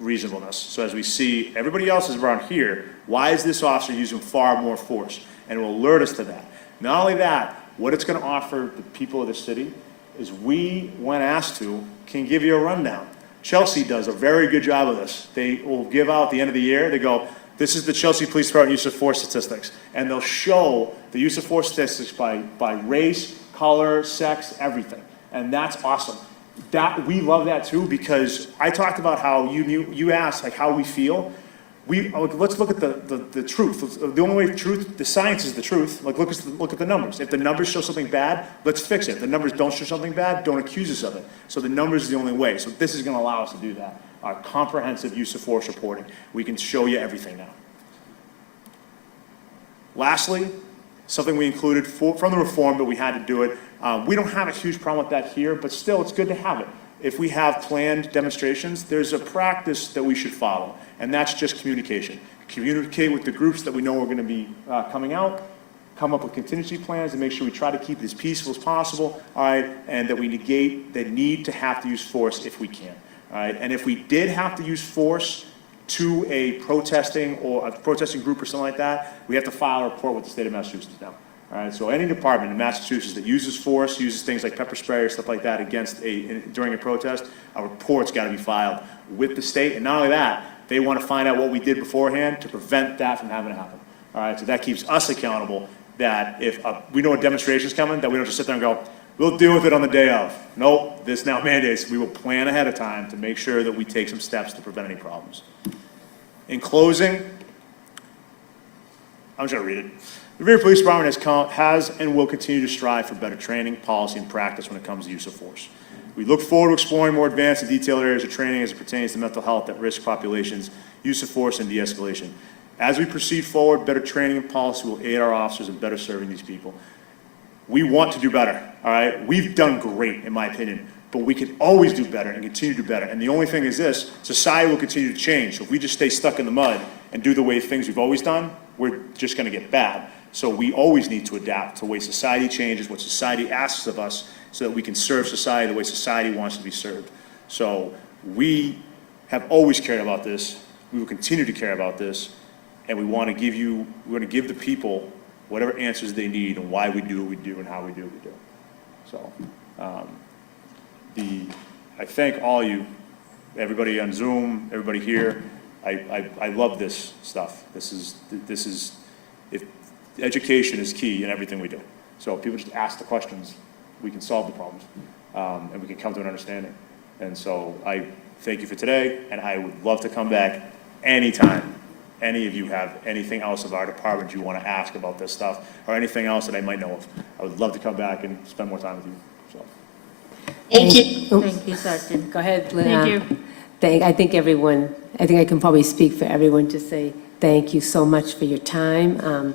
reasonableness. So as we see everybody else is around here, why is this officer using far more force? And it will alert us to that. Not only that, what it's going to offer the people of the city is we, when asked to, can give you a rundown. Chelsea does a very good job of this. They will give out at the end of the year, they go, this is the Chelsea Police Department use of force statistics. And they'll show the use of force statistics by race, color, sex, everything. And that's awesome. We love that too, because I talked about how you asked like how we feel. Let's look at the truth. The only way truth, the science is the truth. Like look at the numbers. If the numbers show something bad, let's fix it. If the numbers don't show something bad, don't accuse us of it. So the numbers is the only way. So this is going to allow us to do that. Our comprehensive use of force reporting. We can show you everything now. Lastly, something we included from the reform, but we had to do it. We don't have a huge problem with that here, but still it's good to have it. If we have planned demonstrations, there's a practice that we should follow, and that's just communication. Communicate with the groups that we know are going to be coming out, come up with contingency plans and make sure we try to keep it as peaceful as possible, all right, and that we negate the need to have to use force if we can. All right, and if we did have to use force to a protesting group or something like that, we have to file a report with the state of Massachusetts now. All right, so any department in Massachusetts that uses force, uses things like pepper spray or stuff like that during a protest, a report's got to be filed with the state. And not only that, they want to find out what we did beforehand to prevent that from having to happen. All right, so that keeps us accountable. That if we know a demonstration's coming, that we don't just sit there and go, we'll deal with it on the day of. Nope, this now mandates we will plan ahead of time to make sure that we take some steps to prevent any problems. In closing, I'm just going to read it. The Revere Police Department has and will continue to strive for better training, policy, and practice when it comes to use of force. We look forward to exploring more advanced and detailed areas of training as it pertains to mental health at risk populations, use of force, and de-escalation. As we proceed forward, better training and policy will aid our officers in better serving these people. We want to do better, all right? We've done great, in my opinion, but we can always do better and continue to do better. And the only thing is this, society will continue to change. So if we just stay stuck in the mud and do the way things we've always done, we're just gonna get bad. So we always need to adapt to the way society changes, what society asks of us, so that we can serve society the way society wants to be served. So we have always cared about this, we will continue to care about this, and we're gonna give the people whatever answers they need and why we do what we do and how we do what we do. So, I thank all you, everybody on Zoom, everybody here. I love this stuff. This is, if education is key in everything we do. So if people just ask the questions, we can solve the problems, and we can come to an understanding. And so I thank you for today, and I would love to come back anytime. Any of you have anything else of our department you want to ask about this stuff, or anything else that I might know of, I would love to come back and spend more time with you, so. Thank you. Thank you, Sergeant. Go ahead, Lynn. Thank you. I think I can probably speak for everyone to say thank you so much for your time.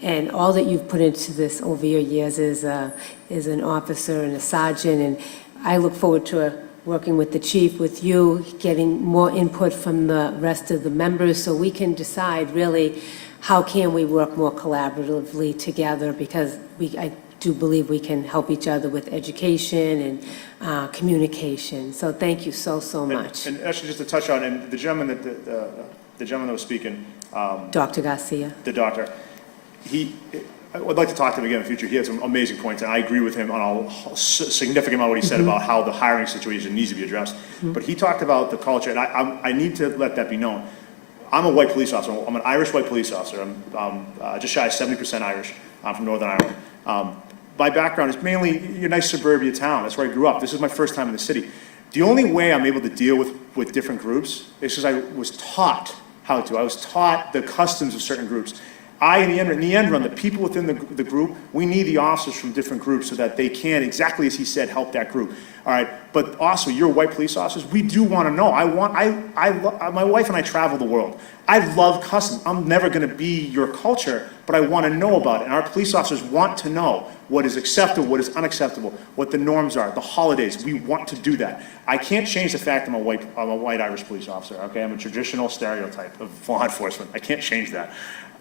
And all that you've put into this over your years as an officer and a sergeant. And I look forward to working with the chief, with you, getting more input from the rest of the members so we can decide really how can we work more collaboratively together, because I do believe we can help each other with education and communication. So thank you so much. And actually, just to touch on, and the gentleman that was speaking, Dr. Garcia. the doctor, I would like to talk to him again in the future. He had some amazing points, and I agree with him on a significant amount of what he said about how the hiring situation needs to be addressed. But he talked about the culture, and I need to let that be known. I'm a white police officer. I'm an Irish white police officer. I'm just shy of 70% Irish. I'm from Northern Ireland. My background is mainly a nice suburbia town. That's where I grew up. This is my first time in the city. The only way I'm able to deal with different groups is because I was taught how to. I was taught the customs of certain groups. In the end run, the people within the group, we need the officers from different groups so that they can, exactly as he said, help that group. All right, but also, you're white police officers, we do want to know. My wife and I travel the world. I love customs. I'm never going to be your culture, but I want to know about it. And our police officers want to know what is acceptable, what is unacceptable, what the norms are, the holidays. We want to do that. I can't change the fact I'm a white Irish police officer, okay? I'm a traditional stereotype of law enforcement. I can't change that.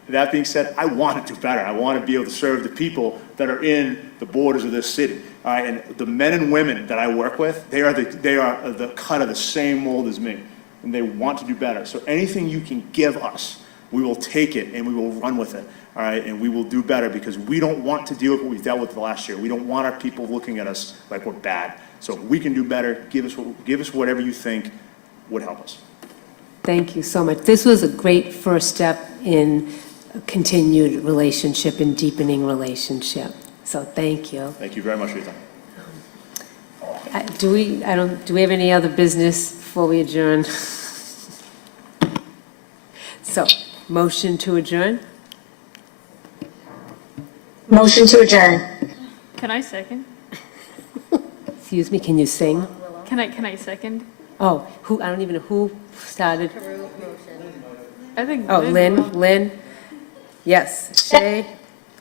That being said, I want to do better. I want to be able to serve the people that are in the borders of this city. All right, and the men and women that I work with, they are the cut of the same mold as me, and they want to do better. So anything you can give us, we will take it and we will run with it. All right, and we will do better, because we don't want to deal with what we've dealt with the last year. We don't want our people looking at us like we're bad. So if we can do better, give us whatever you think would help us. Thank you so much. This was a great first step in a continued relationship and deepening relationship. So thank you. Thank you very much for your time. Do we have any other business before we adjourn? So, motion to adjourn? Motion to adjourn. Can I second? Excuse me, can you sing? Can I second? Oh, I don't even know who started. I think. Oh, Lynn? Yes, Shay?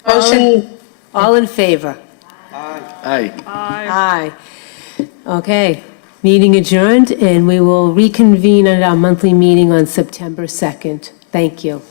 Motion. All in favor? Aye. Aye. Okay, meeting adjourned, and we will reconvene at our monthly meeting on September 2nd. Thank you.